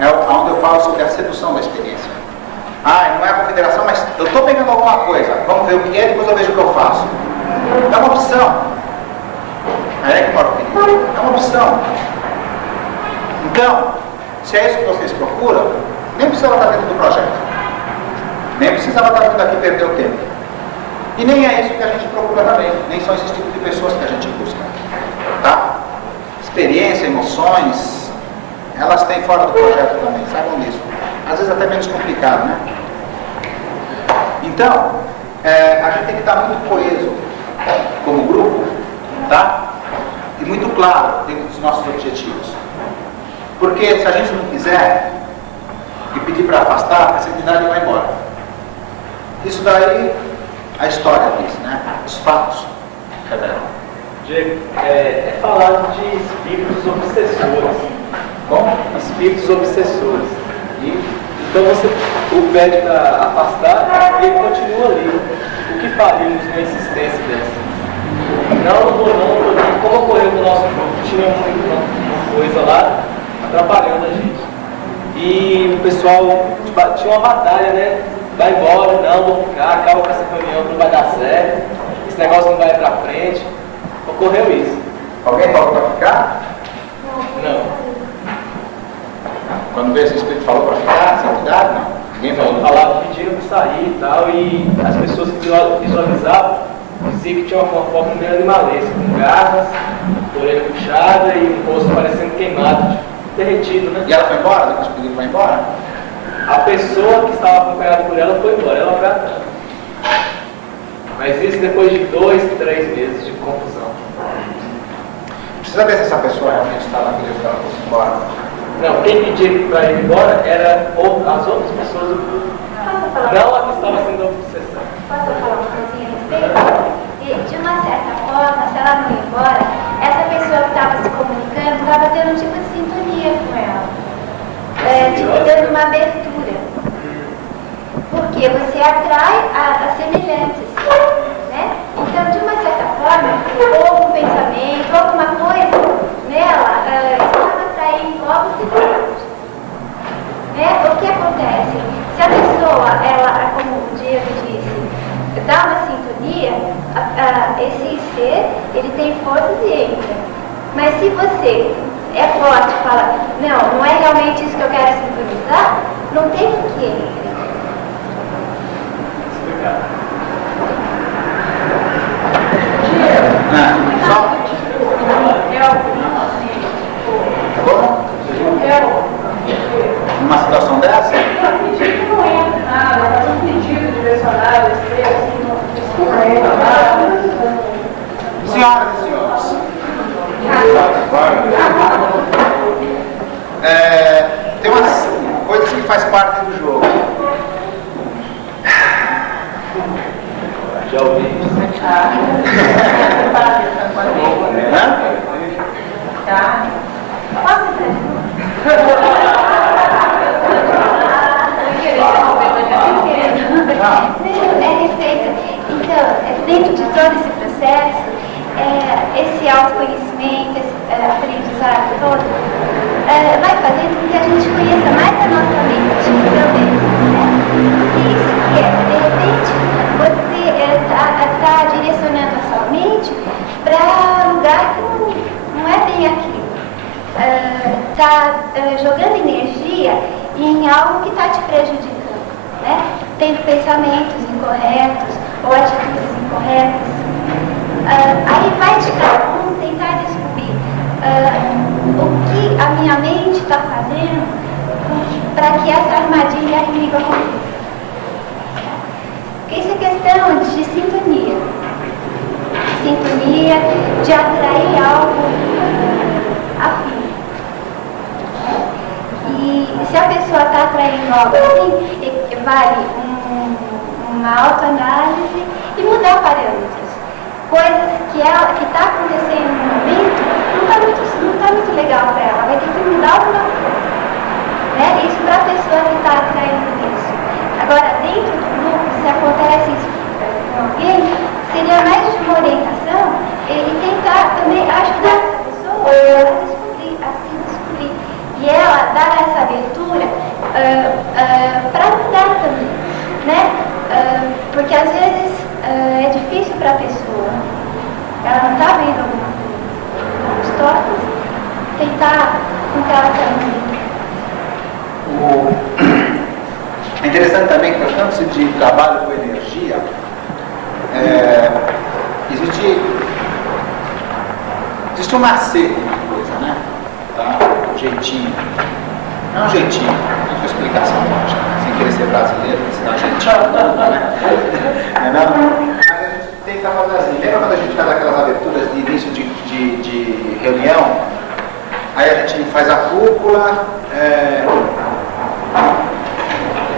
É onde eu falo sobre a sedução da experiência. Não é a confederação, mas eu estou pegando alguma coisa. Vamos ver o que é, depois eu vejo o que eu faço. É uma opção. Aí é que mora o perigo. É uma opção. Então, se é isso que vocês procuram, nem precisava estar dentro do projeto. Nem precisava estar vindo aqui perder o tempo. E nem é isso que a gente procura também. Nem são esses tipos de pessoas que a gente busca. Tá? Experiência, emoções, elas têm fora do projeto também, saibam disso. Às vezes até menos complicado, né? Então, a gente tem que estar muito coeso como grupo, tá? E muito claro dentro dos nossos objetivos. Porque se a gente não quiser e pedir para afastar, essa entidade vai embora. Isso daí, a história diz, né? Os fatos revelam. Diego, é falado de espíritos obsessores. Como? Espíritos obsessores. Então você o pede para afastar e ele continua ali. O que faríamos com a insistência dessa? Não, como ocorreu no nosso grupo, tinha uma coisa lá atrapalhando a gente. E o pessoal tinha uma batalha, né? Vai embora, não, vou ficar, acaba com essa reunião, não vai dar certo, esse negócio não vai pra frente. Ocorreu isso. Alguém falou para ficar? Não. Quando veio esse espírito falou para ficar, sem entidade, não. Ninguém falou. Falava, pediram para sair e tal, e as pessoas que visualizavam diziam que tinha uma forma meio animalesca, com garras, orelha puxada e o rosto parecendo queimado, derretido, né? E ela foi embora? Depois que o vai embora? A pessoa que estava acompanhada por ela foi embora, ela foi atrás. Mas isso depois de 2, 3 meses de confusão. Precisa ver se essa pessoa realmente estava querendo que ela fosse embora. Não, quem pedia para ir embora era as outras pessoas do grupo. Não a que estava sendo obsessão. Posso falar uma coisinha a respeito? De uma certa forma, se ela não ir embora, essa pessoa que estava se comunicando estava tendo um tipo de sintonia com ela. Dando uma abertura. Porque você atrai a semelhanças, né? Então, de uma certa forma, houve um pensamento, alguma coisa nela estava atraindo ovos e frutos. Né? O que acontece? Se a pessoa, ela, como o Diego disse, dá uma sintonia, esse ser, ele tem forças e entra. Mas se você é forte e fala, não é realmente isso que eu quero sintonizar, Não tem o quê. Numa situação dessa? Não entra nada, mas um pedido direcionado, Senhoras e senhores, tem umas coisas que faz parte do jogo. Já ouvi. Dentro de todo esse processo, esse autoconhecimento, esse aprendizado todo, vai fazendo com que a gente conheça mais a nossa mente, também, né? E isso que de repente, você está direcionando a sua mente para lugar que não é bem aquilo. Está jogando energia em algo que está te prejudicando, né? Tendo pensamentos incorretos ou atitudes incorretas. Aí vai de cada um tentar descobrir o que a minha mente está fazendo para que essa armadilha comigo aconteça. Porque isso é questão de sintonia. Sintonia, de atrair algo afim. E se a pessoa está atraindo algo assim, vale uma autoanálise e mudar parâmetros. Coisas que está acontecendo no momento não tá muito legal para ela, vai ter que mudar alguma coisa. Né? Isso para a pessoa que está atraindo isso. Agora, dentro do grupo, se acontece isso com alguém, seria mais de uma orientação e tentar também ajudar essa pessoa a se descobrir. E ela dar essa abertura para mudar também. Né? Porque às vezes é difícil para a pessoa, ela não está vendo alguma coisa. Os toques, tentar com que ela também. É interessante também que, tratando-se de trabalho com energia, existe um macete de coisa, né? Tá? Um jeitinho. Não é um jeitinho, não tem explicação lógica, sem querer ser brasileiro, senão a gente né? Mas a gente tem que estar fazendo assim. Lembra quando a gente faz aquelas aberturas de início de reunião? Aí a gente faz a cúpula,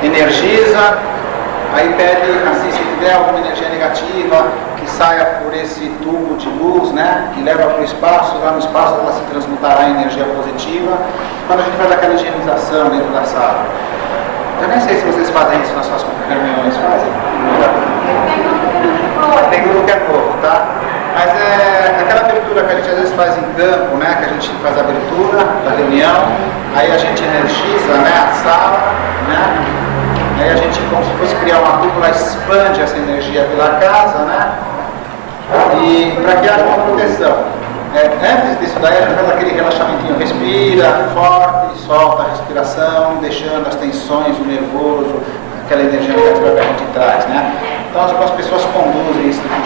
energiza, aí pede assim, se tiver alguma energia negativa, que saia por esse tubo de luz, né? Que leva para o espaço, lá no espaço ela se transmutará em energia positiva. Quando a gente faz aquela higienização dentro da sala. Eu nem sei se vocês fazem isso nas suas reuniões, fazem? Tem grupo que é novo, tá? Mas aquela abertura que a gente às vezes faz em campo, né? Que a gente faz a abertura da reunião, aí a gente energiza, né? A sala, né? Aí a gente, como se fosse criar uma cúpula, expande essa energia pela casa, né? E para que haja uma proteção. Antes disso daí, a gente faz aquele relaxamentinho, respira forte, solta a respiração, deixando as tensões, o nervoso, aquela energia negativa que a gente traz, né? Então as pessoas conduzem esse tipo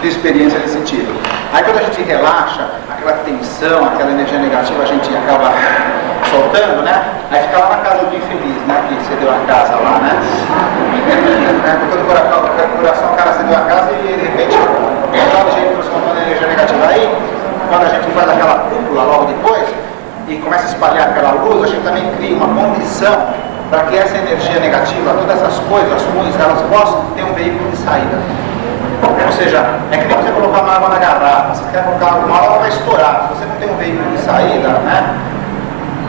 de experiência nesse sentido. Aí quando a gente relaxa, aquela tensão, aquela energia negativa, a gente acaba soltando, né? Aí fica lá na casa do infeliz, né? Que cedeu a casa lá, né? Porque o coração, o cara cedeu a casa e de repente, de jeito que soltando a energia negativa. Aí, quando a gente faz aquela cúpula logo depois e começa a espalhar aquela luz, a gente também cria uma condição para que essa energia negativa, todas essas coisas ruins, elas possam ter um veículo de saída. Ou seja, é que nem você colocar uma água na garrafa, você quer colocar alguma água, ela vai estourar. Se você não tem um veículo de saída, né?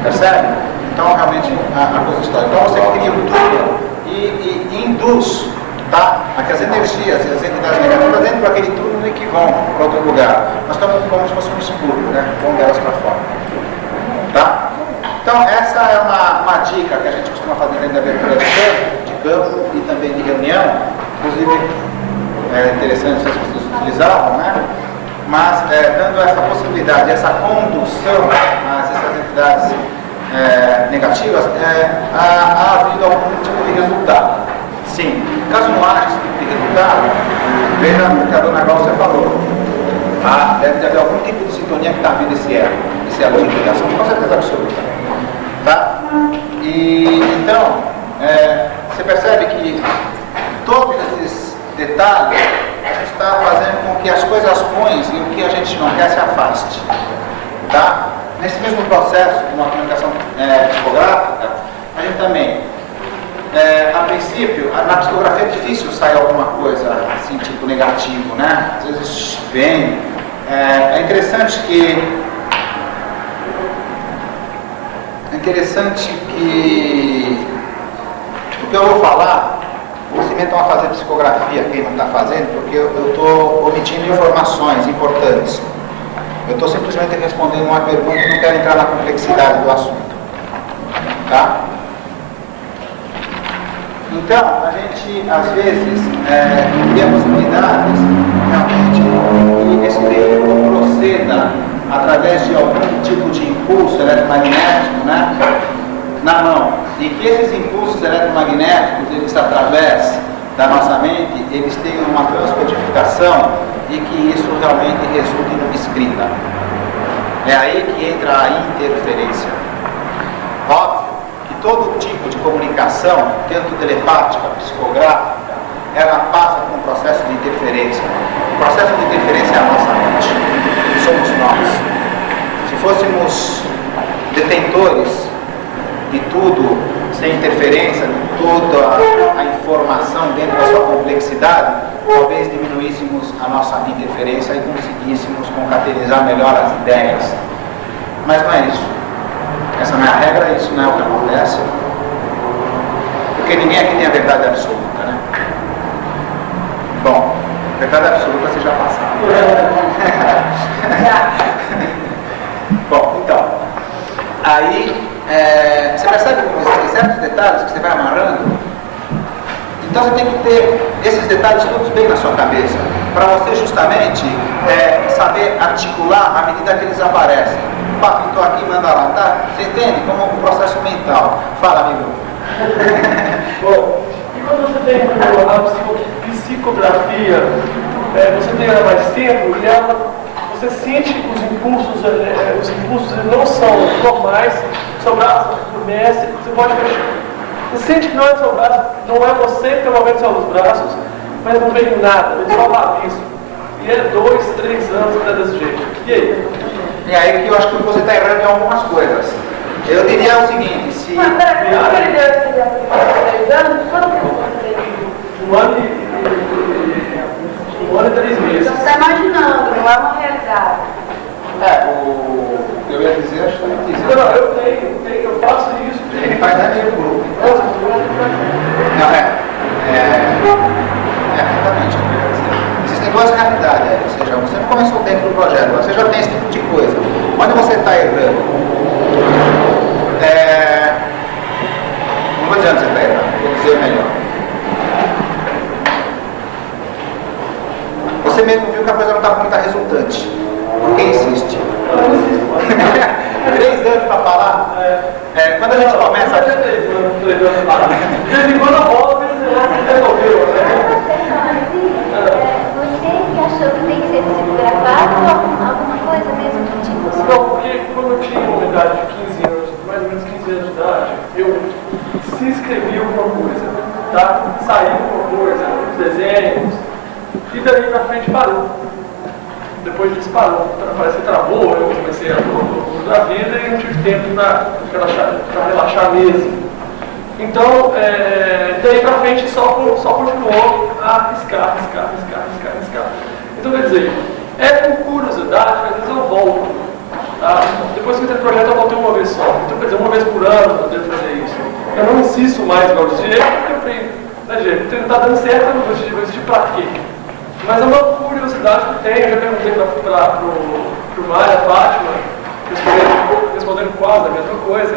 Percebe? Então realmente a coisa estoura. Então você cria um túnel e induz, tá? As energias e as entidades negativas dentro daquele túnel e que vão para outro lugar. Nós estamos como se fosse um escudo, né? Vão delas para fora. Tá? Então essa é uma dica que a gente costuma fazer dentro da abertura de campo e também de reunião. Inclusive, é interessante se as pessoas utilizavam, né? Mas dando essa possibilidade, essa condução às essas entidades negativas, há havido algum tipo de resultado. Sim. Caso não haja esse tipo de resultado, veja o que a dona Glaucia falou. Deve haver algum tipo de sintonia que está vindo esse elo de ligação, com certeza absoluta. Tá? E então, você percebe que todos esses detalhes está fazendo com que as coisas ruins e o que a gente não quer se afaste. Tá? Nesse mesmo processo de uma comunicação psicográfica, a gente também, a princípio, na psicografia é difícil sair alguma coisa assim, tipo negativo, né? Às vezes vem. É interessante que o que eu vou falar, vocês tentam a fazer psicografia, quem não está fazendo, porque eu estou omitindo informações importantes. Eu estou simplesmente respondendo uma pergunta e não quero entrar na complexidade do assunto. Tá? Então, a gente, às vezes, tem a possibilidade realmente que esse veículo proceda através de algum tipo de impulso eletromagnético, né, na mão, e que esses impulsos eletromagnéticos, eles através da nossa mente, eles tenham uma transcodificação e que isso realmente resulte numa escrita. É aí que entra a interferência. Óbvio que todo tipo de comunicação, tanto telepática, psicográfica, ela passa por um processo de interferência. O processo de interferência é a nossa mente. Somos nós. Se fôssemos detentores de tudo, sem interferência, de toda a informação dentro da sua complexidade, talvez diminuíssemos a nossa interferência e conseguíssemos concatenizar melhor as ideias. Mas não é isso. Essa não é a regra, isso não é o que acontece. Porque ninguém aqui tem a verdade absoluta, né? Bom, verdade absoluta vocês já passaram. Bom, então, aí você percebe como existem certos detalhes que você vai amarrando? Então você tem que ter esses detalhes todos bem na sua cabeça, para você justamente saber articular à medida que eles aparecem. Pá, estou aqui, manda lá, tá? Você entende? Como um processo mental. Fala, amigo. Bom, e quando você tem a psicografia, você tem ela mais tempo e você sente que os impulsos não são normais, seu braço comece, você sente que não é seu braço, não é você que está movendo seus braços, mas não vem nada, vem só balanço. E é 2, 3 anos que está desse jeito. E aí? E aí que eu acho que você está errando em algumas coisas. Eu diria o seguinte, se... Mas peraí, quando ele deu esse exemplo de 3 anos, quando que eu contei? 1 ano e 3 meses. Você está imaginando, não é uma realidade. Eu ia dizer justamente isso. Não, eu faço isso. Ele faz até meio grupo. Não, exatamente. Existem duas realidades, ou seja, você não começou dentro do projeto, você já tem esse tipo de coisa. Onde você está errando? Não vou dizer onde você está errando, vou dizer melhor. Você mesmo viu que a coisa não está muito resultante. Por que insiste? 3 anos para falar? Quando a gente começa a... 3 anos para falar. De vez em quando a bola resolveu, né? Você que achou que tem que ser psicografado ou alguma coisa mesmo do tipo? Não, porque quando eu tinha uma idade de 15 anos, mais ou menos 15 anos de idade, eu se inscrevi alguma coisa, tá? Saí alguma coisa, os desenhos, e daí pra frente parou. Depois disso parou, parece que travou, eu comecei a da vida e não tive tempo para relaxar mesmo. Então, daí pra frente só continuou a riscar. Então, quer dizer, com curiosidade, às vezes eu volto. Tá? Depois que eu tenho projeto, eu voltei uma vez só. Então, quer dizer, uma vez por ano eu devo fazer isso. Eu não insisto mais igual desse jeito, porque eu falei, né, gente, não está dando certo, eu não vou insistir pra quê? Mas é uma curiosidade que eu tenho, eu já perguntei pro Mário, Fátima, respondendo quase a mesma coisa.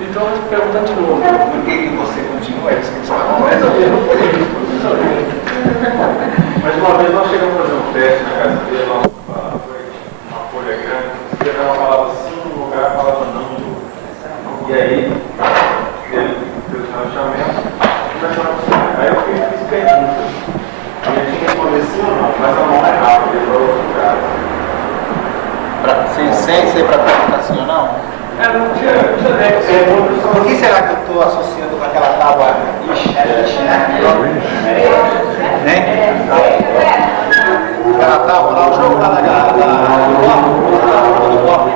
Então, eu estou perguntando de novo. Por que você continua isso que você está Mais ou menos, não foi isso. Mas uma vez nós chegamos a fazer um teste na casa dele, uma folha grande, escreveu uma palavra sim no lugar, a palavra não no outro. estou associando com aquela tábua Ish, né? Aquela tábua lá, o jogo lá do bloco.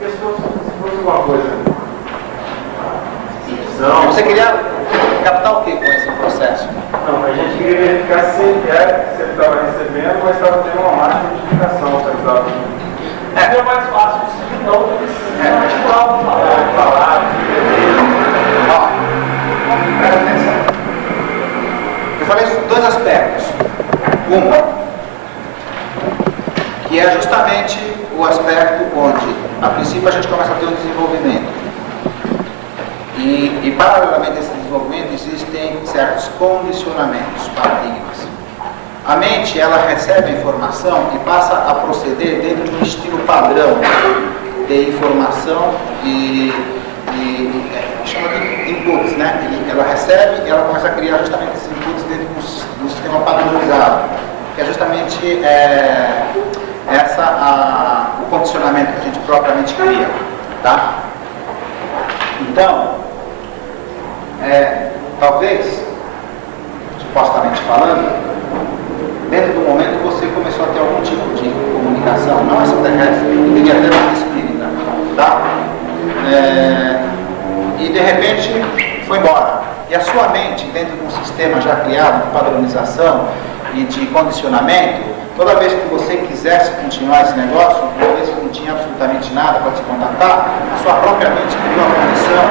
Se fosse uma coisa. Você queria captar o que com esse processo? Não, a gente queria verificar se ele estava recebendo, mas estava tendo uma má identificação, se ele estava. É mais fácil se não do que se articular o falar. Ó, presta atenção. Eu falei sobre dois aspectos. Uma, que é justamente o aspecto onde, a princípio, a gente começa a ter um desenvolvimento. E paralelamente a esse desenvolvimento, existem certos condicionamentos, paradigmas. A mente, ela recebe a informação e passa a proceder dentro de um estilo padrão de informação chama de inputs, né? Ela recebe e ela começa a criar justamente esses inputs dentro de um sistema padronizado, que é justamente o condicionamento que a gente propriamente cria, tá? Então, talvez, supostamente falando, dentro do momento você começou a ter algum tipo de comunicação, não extraterrestre, deveria até ser espírita, tá? E de repente foi embora. E a sua mente, dentro de um sistema já criado de padronização e de condicionamento, toda vez que você quisesse continuar esse negócio, uma vez que não tinha absolutamente nada para te contatar, a sua própria mente criou a condição,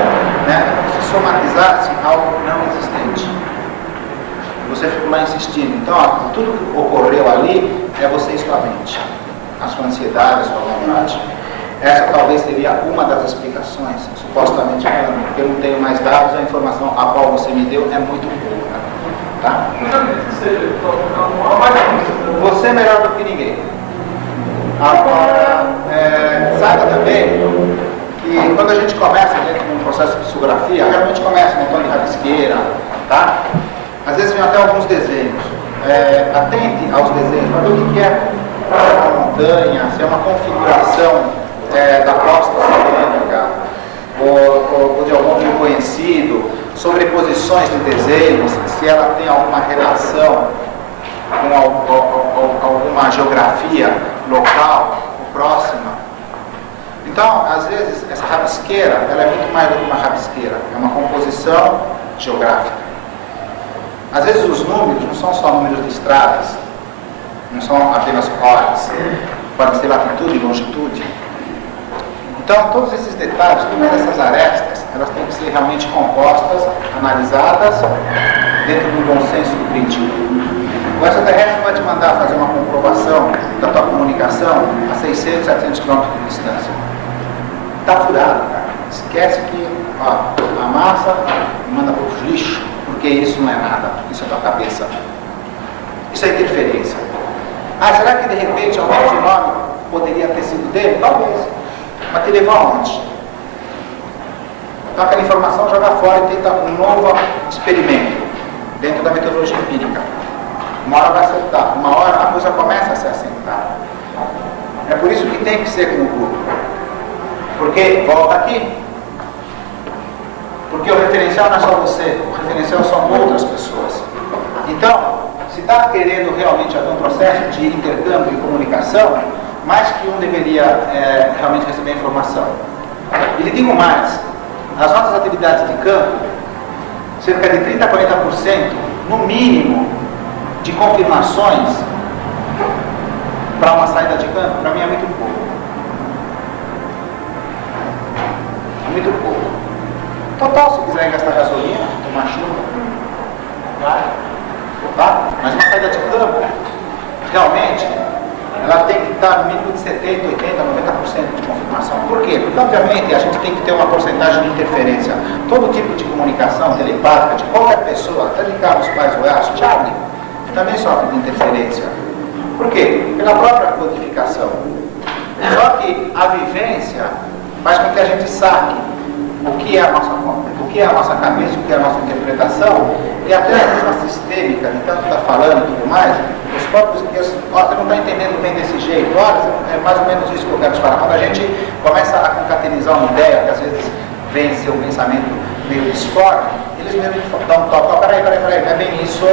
né, de somatizasse algo não existente. Você ficou lá insistindo. Então, tudo que ocorreu ali é você e sua mente, a sua ansiedade, a sua vontade. Essa talvez seria uma das explicações, supostamente falando, porque eu não tenho mais dados, a informação a qual você me deu é muito pouca. Tá? Você é melhor do que ninguém. Agora, saiba também que quando a gente começa dentro de um processo de psicografia, realmente começa no tom de rabisqueira, tá? Às vezes vem até alguns desenhos. Atente aos desenhos, para ver o que é uma montanha, se é uma configuração da costa oceânica ou de algum rio conhecido, sobreposições de desenhos, se ela tem alguma relação com alguma geografia local ou próxima. Então, às vezes, essa rabisqueira, ela é muito mais do que uma rabisqueira, é uma composição geográfica. Às vezes os números não são só números de estradas, não são apenas horas, podem ser latitude e longitude. Então, todos esses detalhes, todas essas arestas, elas têm que ser realmente compostas, analisadas, dentro do bom senso crítico. O extraterrestre vai te mandar fazer uma comprovação da tua comunicação a 600, 700 km de distância. Está furado, cara. Esquece que a massa manda para os lixos, porque isso não é nada, isso é tua cabeça. Isso é interferência. Será que de repente algum fenômeno poderia ter sido dele? Talvez. Mas te levou aonde? Então aquela informação joga fora e tenta um novo experimento dentro da metodologia empírica. Uma hora vai acertar, uma hora a coisa começa a se assentar. É por isso que tem que ser com o grupo. Porque, volta aqui, porque o referencial não é só você, o referencial são outras pessoas. Então, se está querendo realmente haver um processo de intercâmbio e comunicação, mais que um deveria realmente receber a informação. E lhe digo mais, as nossas atividades de campo, cerca de 30% a 40%, no mínimo, de confirmações para uma saída de campo, para mim é muito pouco. É muito pouco. Total, se quiser gastar gasolina, tomar chuva, vai. Tá? Mas uma saída de campo, realmente, ela tem que estar no mínimo de 70%, 80%, 90% de confirmação. Por quê? Porque, obviamente, a gente tem que ter uma porcentagem de interferência. Todo tipo de comunicação telepática de qualquer pessoa, até de Carlos Paz Goiás, Charlie, também sofre de interferência. Por quê? Pela própria codificação. Só que a vivência faz com que a gente saque o que é a nossa cabeça, o que é a nossa interpretação, e até a mesma sistêmica, de tanto estar falando e tudo mais, os próprios guias, você não está entendendo bem desse jeito, olha, é mais ou menos isso que eu quero te falar. Quando a gente começa a concatenizar uma ideia, que às vezes vem ser um pensamento meio discorde, eles mesmo dão um toque, peraí, não é bem isso,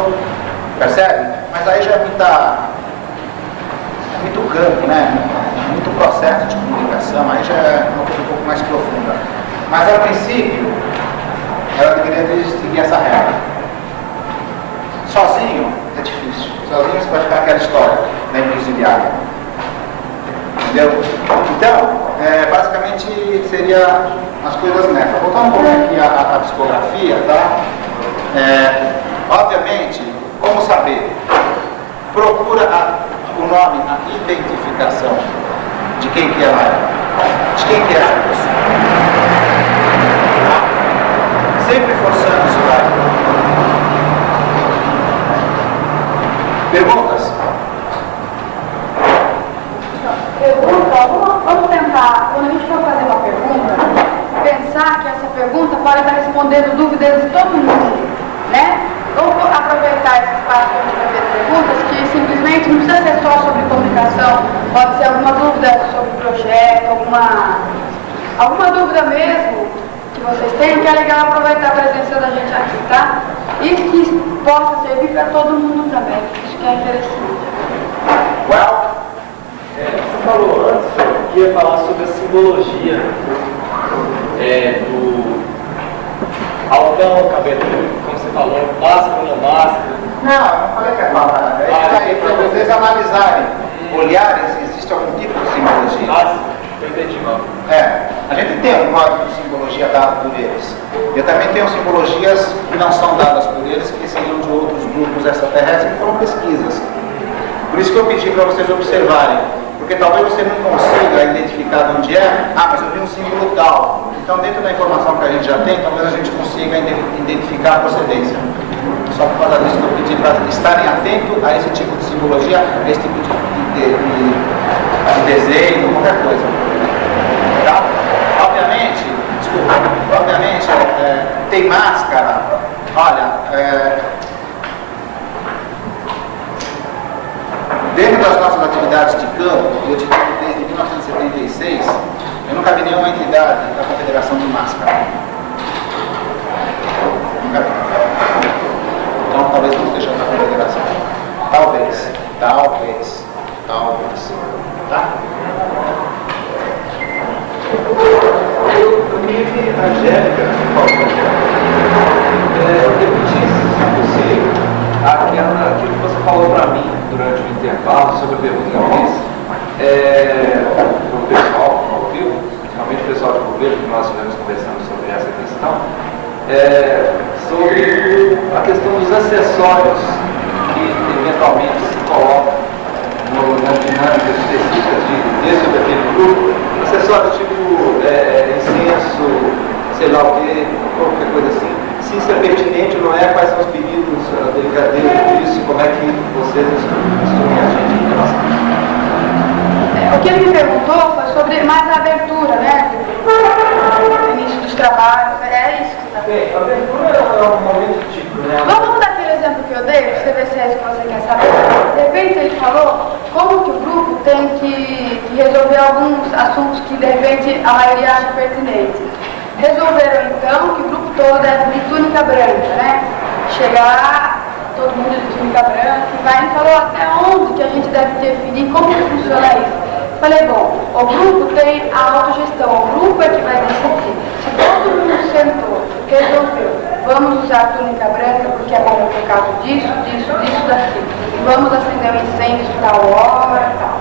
percebe? Mas aí já é muito campo, né? Muito processo de comunicação, aí já é uma coisa um pouco mais profunda. Mas a princípio, ela deveria seguir essa regra. Sozinho é difícil. Sozinho você vai ficar aquela história da encruzilhada. Entendeu? Então, basicamente seria as coisas nessa. Voltando um pouco aqui à psicografia, tá? Obviamente, como saber? Procura o nome, a identificação de quem que ela é. De quem que é essa pessoa. Sempre forçando isso daí. Perguntas? Vamos tentar, quando a gente for fazer uma pergunta, pensar que essa pergunta pode estar respondendo dúvidas de todo mundo, né? Vamos aproveitar esse espaço para a gente fazer perguntas que simplesmente não precisa ser só sobre comunicação, pode ser alguma dúvida sobre projeto, alguma dúvida mesmo que vocês tenham, que é legal aproveitar a presença da gente aqui, tá? E que possa servir para todo mundo também, isso que é interessante. Well, você falou antes que ia falar sobre a simbologia do altão, cabelo, como você falou, máscara, não máscara. não falei que é falar. É para vocês analisarem, olharem se existe algum tipo de simbologia. Eu entendi mal. A gente tem um código de simbologia dado por eles. Eu também tenho simbologias que não são dadas por eles, que seriam de outros grupos extraterrestres, que foram pesquisas. Por isso que eu pedi para vocês observarem, porque talvez você não consiga identificar de onde é, mas eu vi um símbolo tal. Então, dentro da informação que a gente já tem, talvez a gente consiga identificar a procedência. Só por causa disso que eu pedi para estarem atentos a esse tipo de simbologia, a esse tipo de desenho, qualquer coisa. Tá? Obviamente, tem máscara. Olha, dentro das nossas atividades de campo, eu te digo desde 1976, eu nunca vi nenhuma entidade da Confederação de máscara. Nunca vi. Então talvez não esteja na Confederação. Talvez. Tá? Eu queria que a Angélica, repetisse, se possível, aquilo que você falou para mim durante o intervalo sobre a pergunta que eu fiz para o pessoal que ouviu, principalmente o pessoal de governo, que nós estivemos conversando sobre essa questão, sobre a questão dos acessórios que eventualmente se colocam nas dinâmicas específicas desse ou daquele grupo, acessórios tipo incenso, sei lá o que, qualquer coisa assim. Se isso é pertinente ou não é, quais são os peritos, a delicadeza disso, como é que vocês instruem a gente em relação a isso? O que ele me perguntou foi sobre mais a abertura, né? O início dos trabalhos, é isso que você está Bem, a abertura é um momento típico, né? Vamos dar aquele exemplo que eu dei, para você ver se é isso que você quer saber. De repente ele falou como que o grupo tem que resolver alguns assuntos que de repente a maioria acha pertinentes. Resolveram então que o grupo todo deve de túnica branca, né? Chegar, todo mundo de túnica branca, e vai e falou até onde que a gente deve definir, como que funciona isso. Falei, bom, o grupo tem a autogestão, o grupo é que vai decidir. Se todo mundo sentou, resolveu, vamos usar túnica branca porque é bom por causa disso, daqui. Vamos acender um incêndio tal hora, tal.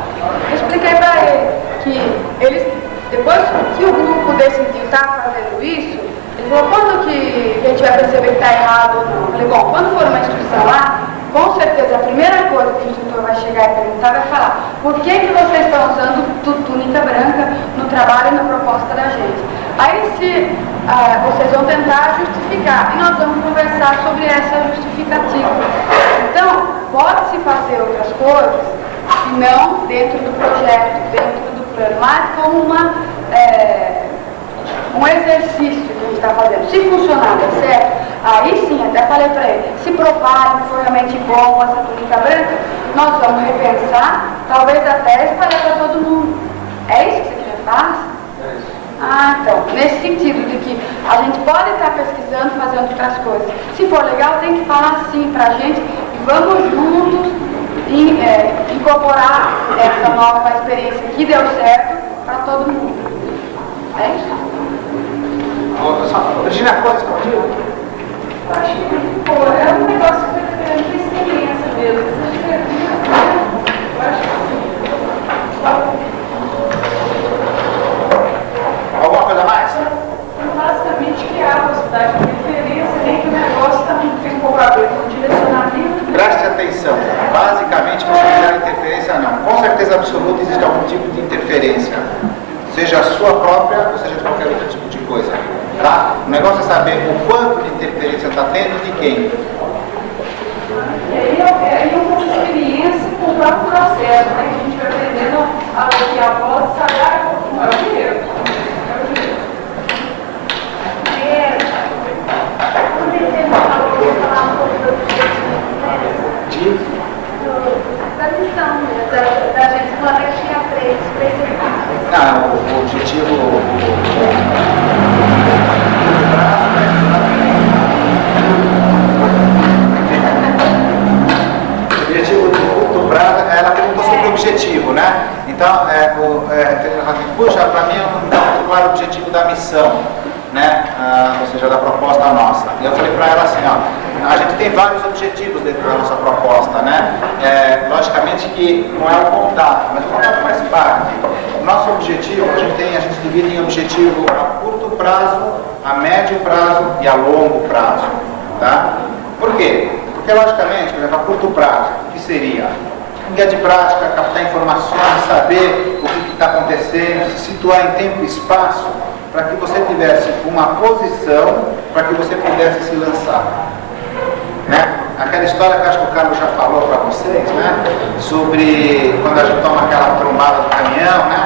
Eu expliquei para ele que eles, depois que o grupo decidiu estar fazendo isso, ele falou, quando que a gente vai perceber que está errado ou não? Eu falei, bom, quando for uma instrução lá, com certeza a primeira coisa que o instrutor vai chegar e perguntar vai falar, por que vocês estão usando túnica branca no trabalho e na proposta da gente? Aí se vocês vão tentar justificar, e nós vamos conversar sobre essa justificativa. Então, pode-se fazer outras coisas, e não dentro do projeto, dentro do plano, mas como um exercício que a gente está fazendo. Se funcionar, der certo, aí sim, até falei para ele, se provar que foi realmente bom essa túnica branca, nós vamos repensar, talvez até espalhar para todo mundo. É isso que você quer fazer? É isso. Ah, então, nesse sentido de que a gente pode estar pesquisando, fazendo outras coisas. Se for legal, tem que falar sim pra gente e vamos juntos incorporar essa nova experiência que deu certo para todo mundo. É isso? Virginia, coisa contigo? Eu acho que, pô, é um negócio que foi diferente da experiência mesmo. Eu acho que sim. Alguma coisa mais? Basicamente criar a possibilidade de referência, nem que o negócio também tem um pouco a ver com o direcionamento. Preste atenção. Basicamente, possibilidade de interferência não. Com certeza absoluta existe algum tipo de interferência. Seja a sua própria ou seja de qualquer outro tipo de coisa. Tá? O negócio é saber o quanto de interferência está tendo e de quem. E aí é um pouco de experiência com o próprio processo, né? Que a gente vai aprendendo a ouvir a voz e saber, é o dinheiro. Da missão mesmo, da gente planejar para eles. Não, o objetivo. O objetivo do curto prazo, ela perguntou sobre o objetivo, né? Então, puxa, para mim não está muito claro o objetivo da missão, né? Ou seja, da proposta nossa. E eu falei para ela assim, ó, a gente tem vários objetivos dentro da nossa proposta, né? Logicamente que não é o contato, mas o contato faz parte. O nosso objetivo, a gente divide em objetivo a curto prazo, a médio prazo e a longo prazo, tá? Por quê? Porque logicamente, por exemplo, a curto prazo, o que seria? Guia de prática, captar informações, saber o que está acontecendo, se situar em tempo e espaço, para que você tivesse uma posição, para que você pudesse se lançar. Né? Aquela história que acho que o Carlos já falou para vocês, né? Sobre quando a gente toma aquela trombada do caminhão, né?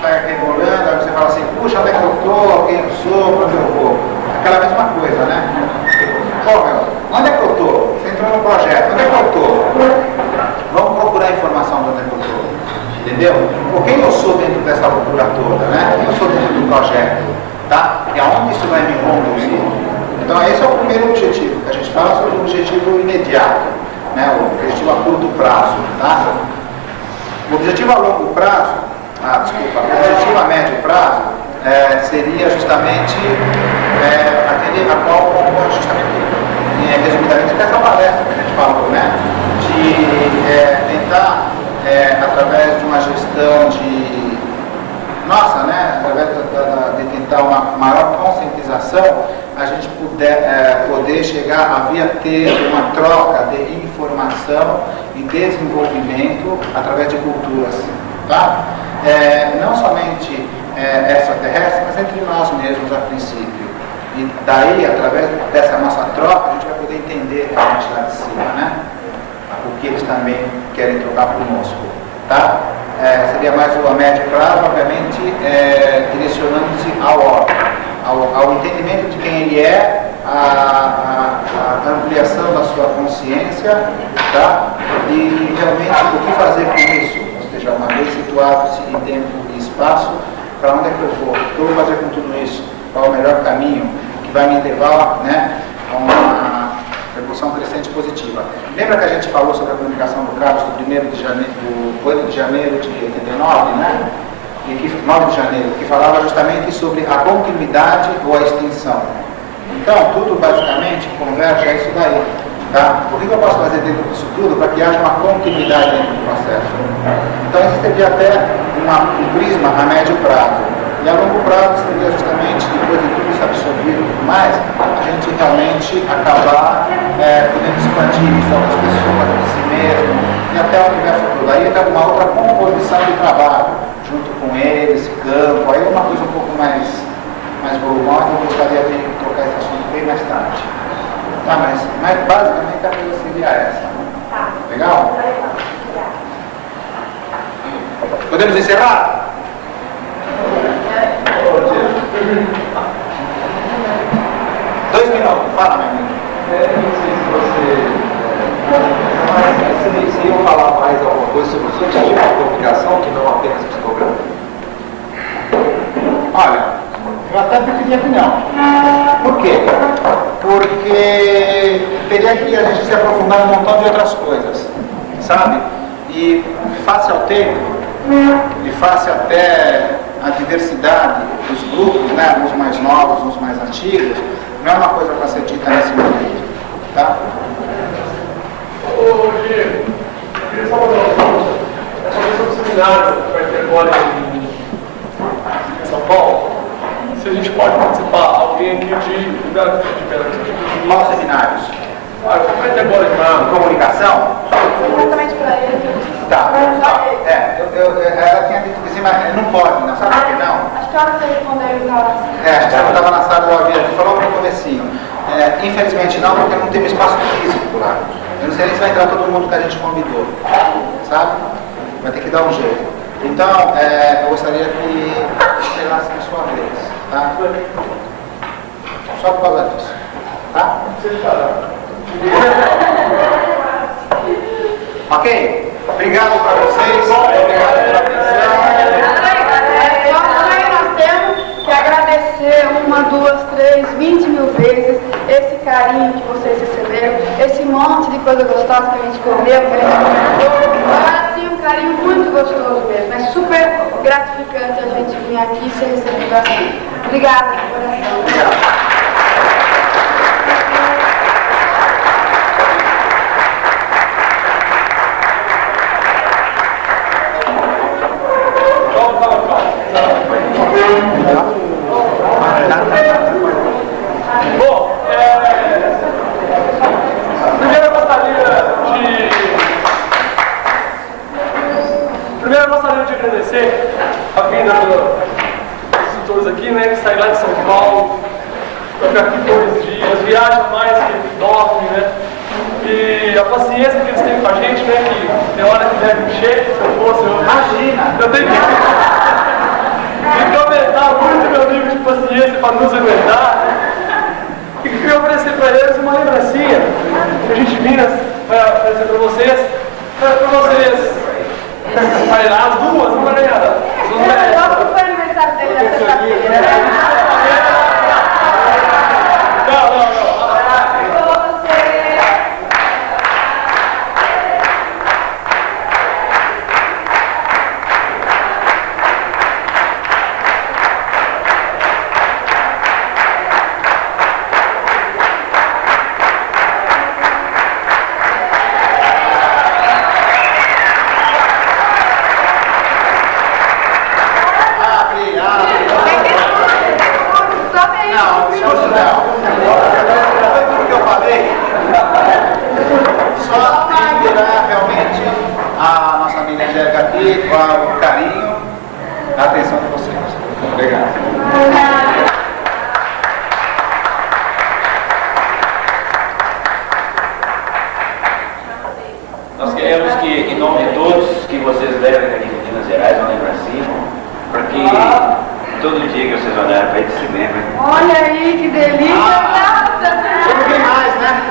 Sai rebolando, aí você fala assim, puxa, onde é que eu estou? Quem eu sou? Para onde eu vou? Aquela mesma coisa, né? Pô, meu, onde é que eu estou? Você entrou no projeto, onde é que eu estou? Vamos procurar informação de onde é que eu estou. Entendeu? Por quem eu sou dentro dessa cultura toda, né? Quem eu sou dentro do projeto, tá? E aonde isso vai me conduzir? Então esse é o primeiro objetivo, que a gente fala sobre o objetivo imediato, né? O objetivo a curto prazo, tá? O objetivo a longo prazo, o objetivo a médio prazo seria justamente aquele a qual justamente, resumidamente, essa palestra que a gente falou, né? De tentar, através de uma gestão através de tentar uma maior conscientização, a gente poder chegar a ter uma troca de informação e desenvolvimento através de culturas, tá? Não somente extraterrestres, mas entre nós mesmos a princípio. E daí, através dessa nossa troca, a gente vai poder entender a gente lá de cima, né? O que eles também querem trocar conosco, tá? Seria mais a médio prazo, obviamente, direcionando-se ao entendimento de quem ele é, a ampliação da sua consciência, tá? E realmente o que fazer com isso, ou seja, uma vez situado-se em tempo e espaço, para onde é que eu vou? O que eu vou fazer com tudo isso? Qual é o melhor caminho que vai me levar, né, a uma revolução crescente positiva? Lembra que a gente falou sobre a comunicação do Carlos do 1º de janeiro, do 8 de janeiro de 89, né? 9 de janeiro, que falava justamente sobre a continuidade ou a extinção. Então, tudo basicamente converge a isso daí. Tá? O que eu posso fazer dentro disso tudo para que haja uma continuidade dentro do processo? Então, existiria até um prisma a médio prazo. E a longo prazo seria justamente, depois de tudo isso absorvido e tudo mais, a gente realmente acabar podendo expandir isso a outras pessoas, de si mesmo, e até o universo todo. Aí entra uma outra composição de trabalho junto com ele, esse campo, aí é uma coisa um pouco mais volumosa. Eu gostaria de tocar esse assunto bem mais tarde. Tá, mas basicamente a coisa seria essa. Tá. Legal? Podemos encerrar? 2 minutos. não. Fala, meu amigo. Não sei se você iam falar mais alguma coisa sobre os outros tipos de comunicação que não apenas psicográfica. Olha, eu até preferia que não. Por quê? Porque teria que a gente se aprofundar em um montão de outras coisas, sabe? E face ao tempo, e face até a diversidade dos grupos, né? Uns mais novos, uns mais antigos, não é uma coisa para ser dita nesse momento, tá? Ô, Diego, eu queria só fazer uma pergunta. É sobre o seminário que vai ter agora em São Paulo. Se a gente pode participar, alguém aqui de Qual seminários? vai ter agora De comunicação? Exatamente para ele. Tá. Ela tinha dito que sim, mas não pode, não. Sabe por que não? Acho que a hora que você respondeu ele estava assim. Acho que você não estava na sala, eu havia falou no comecinho. Infelizmente não, porque não tem um espaço físico lá. Eu não sei nem se vai entrar todo mundo que a gente convidou, sabe? Vai ter que dar um jeito. Então, eu gostaria que esperasse a sua vez, tá? Só por causa disso, tá? Ok? Obrigado para vocês, obrigado pela atenção. Nós temos que agradecer 1, 2, 3, 20 mil vezes esse carinho que vocês receberam, esse monte de coisa gostosa que a gente comeu, que a gente comentou. Foi assim, um carinho muito gostoso mesmo. É super gratificante a gente vir aqui e ser recebido assim. Obrigada de coração. Obrigado. Bom, primeiro eu gostaria de agradecer a vinda dos instrutores aqui, né, que saem lá de São Paulo, para ficar aqui 2 dias, viajam mais que dormem, né, e a paciência que eles têm com a gente, né, que tem hora que deve encher, se eu fosse, eu tenho que aumentar muito meu nível de paciência para nos aguentar, né? E queria oferecer para eles uma lembrancinha que a gente vinha para oferecer para vocês, vai lá, as duas, não vai ganhar. Logo que foi aniversário dele na sexta-feira. O carinho, a atenção de vocês. Obrigado. Nós queremos que, em nome de todos, que vocês levem aqui de Minas Gerais uma lembrancinha, porque todo dia que vocês olharem para ele, se lembrem. Olha aí, que delícia! Nossa, não tem mais, né?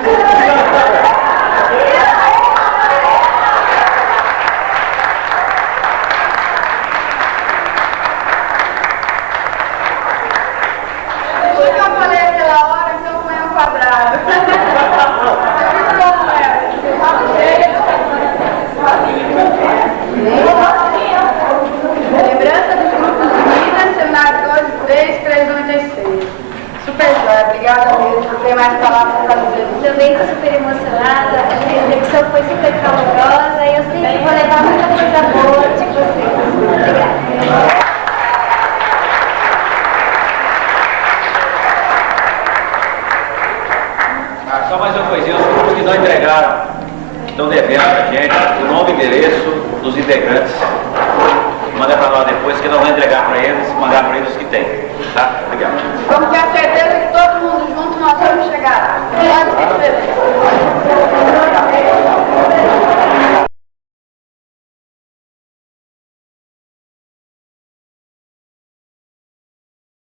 Lembrança dos grupos de Minas, seminário 2, 3, 396. Super jóia, obrigada mesmo, não tem mais palavras para dizer. Também estou super emocionada, a recepção foi super calorosa e eu sei que vou levar muita coisa boa de vocês. Obrigada. Só mais uma coisinha, os grupos que não entregaram, estão devendo a gente o nome e endereço dos integrantes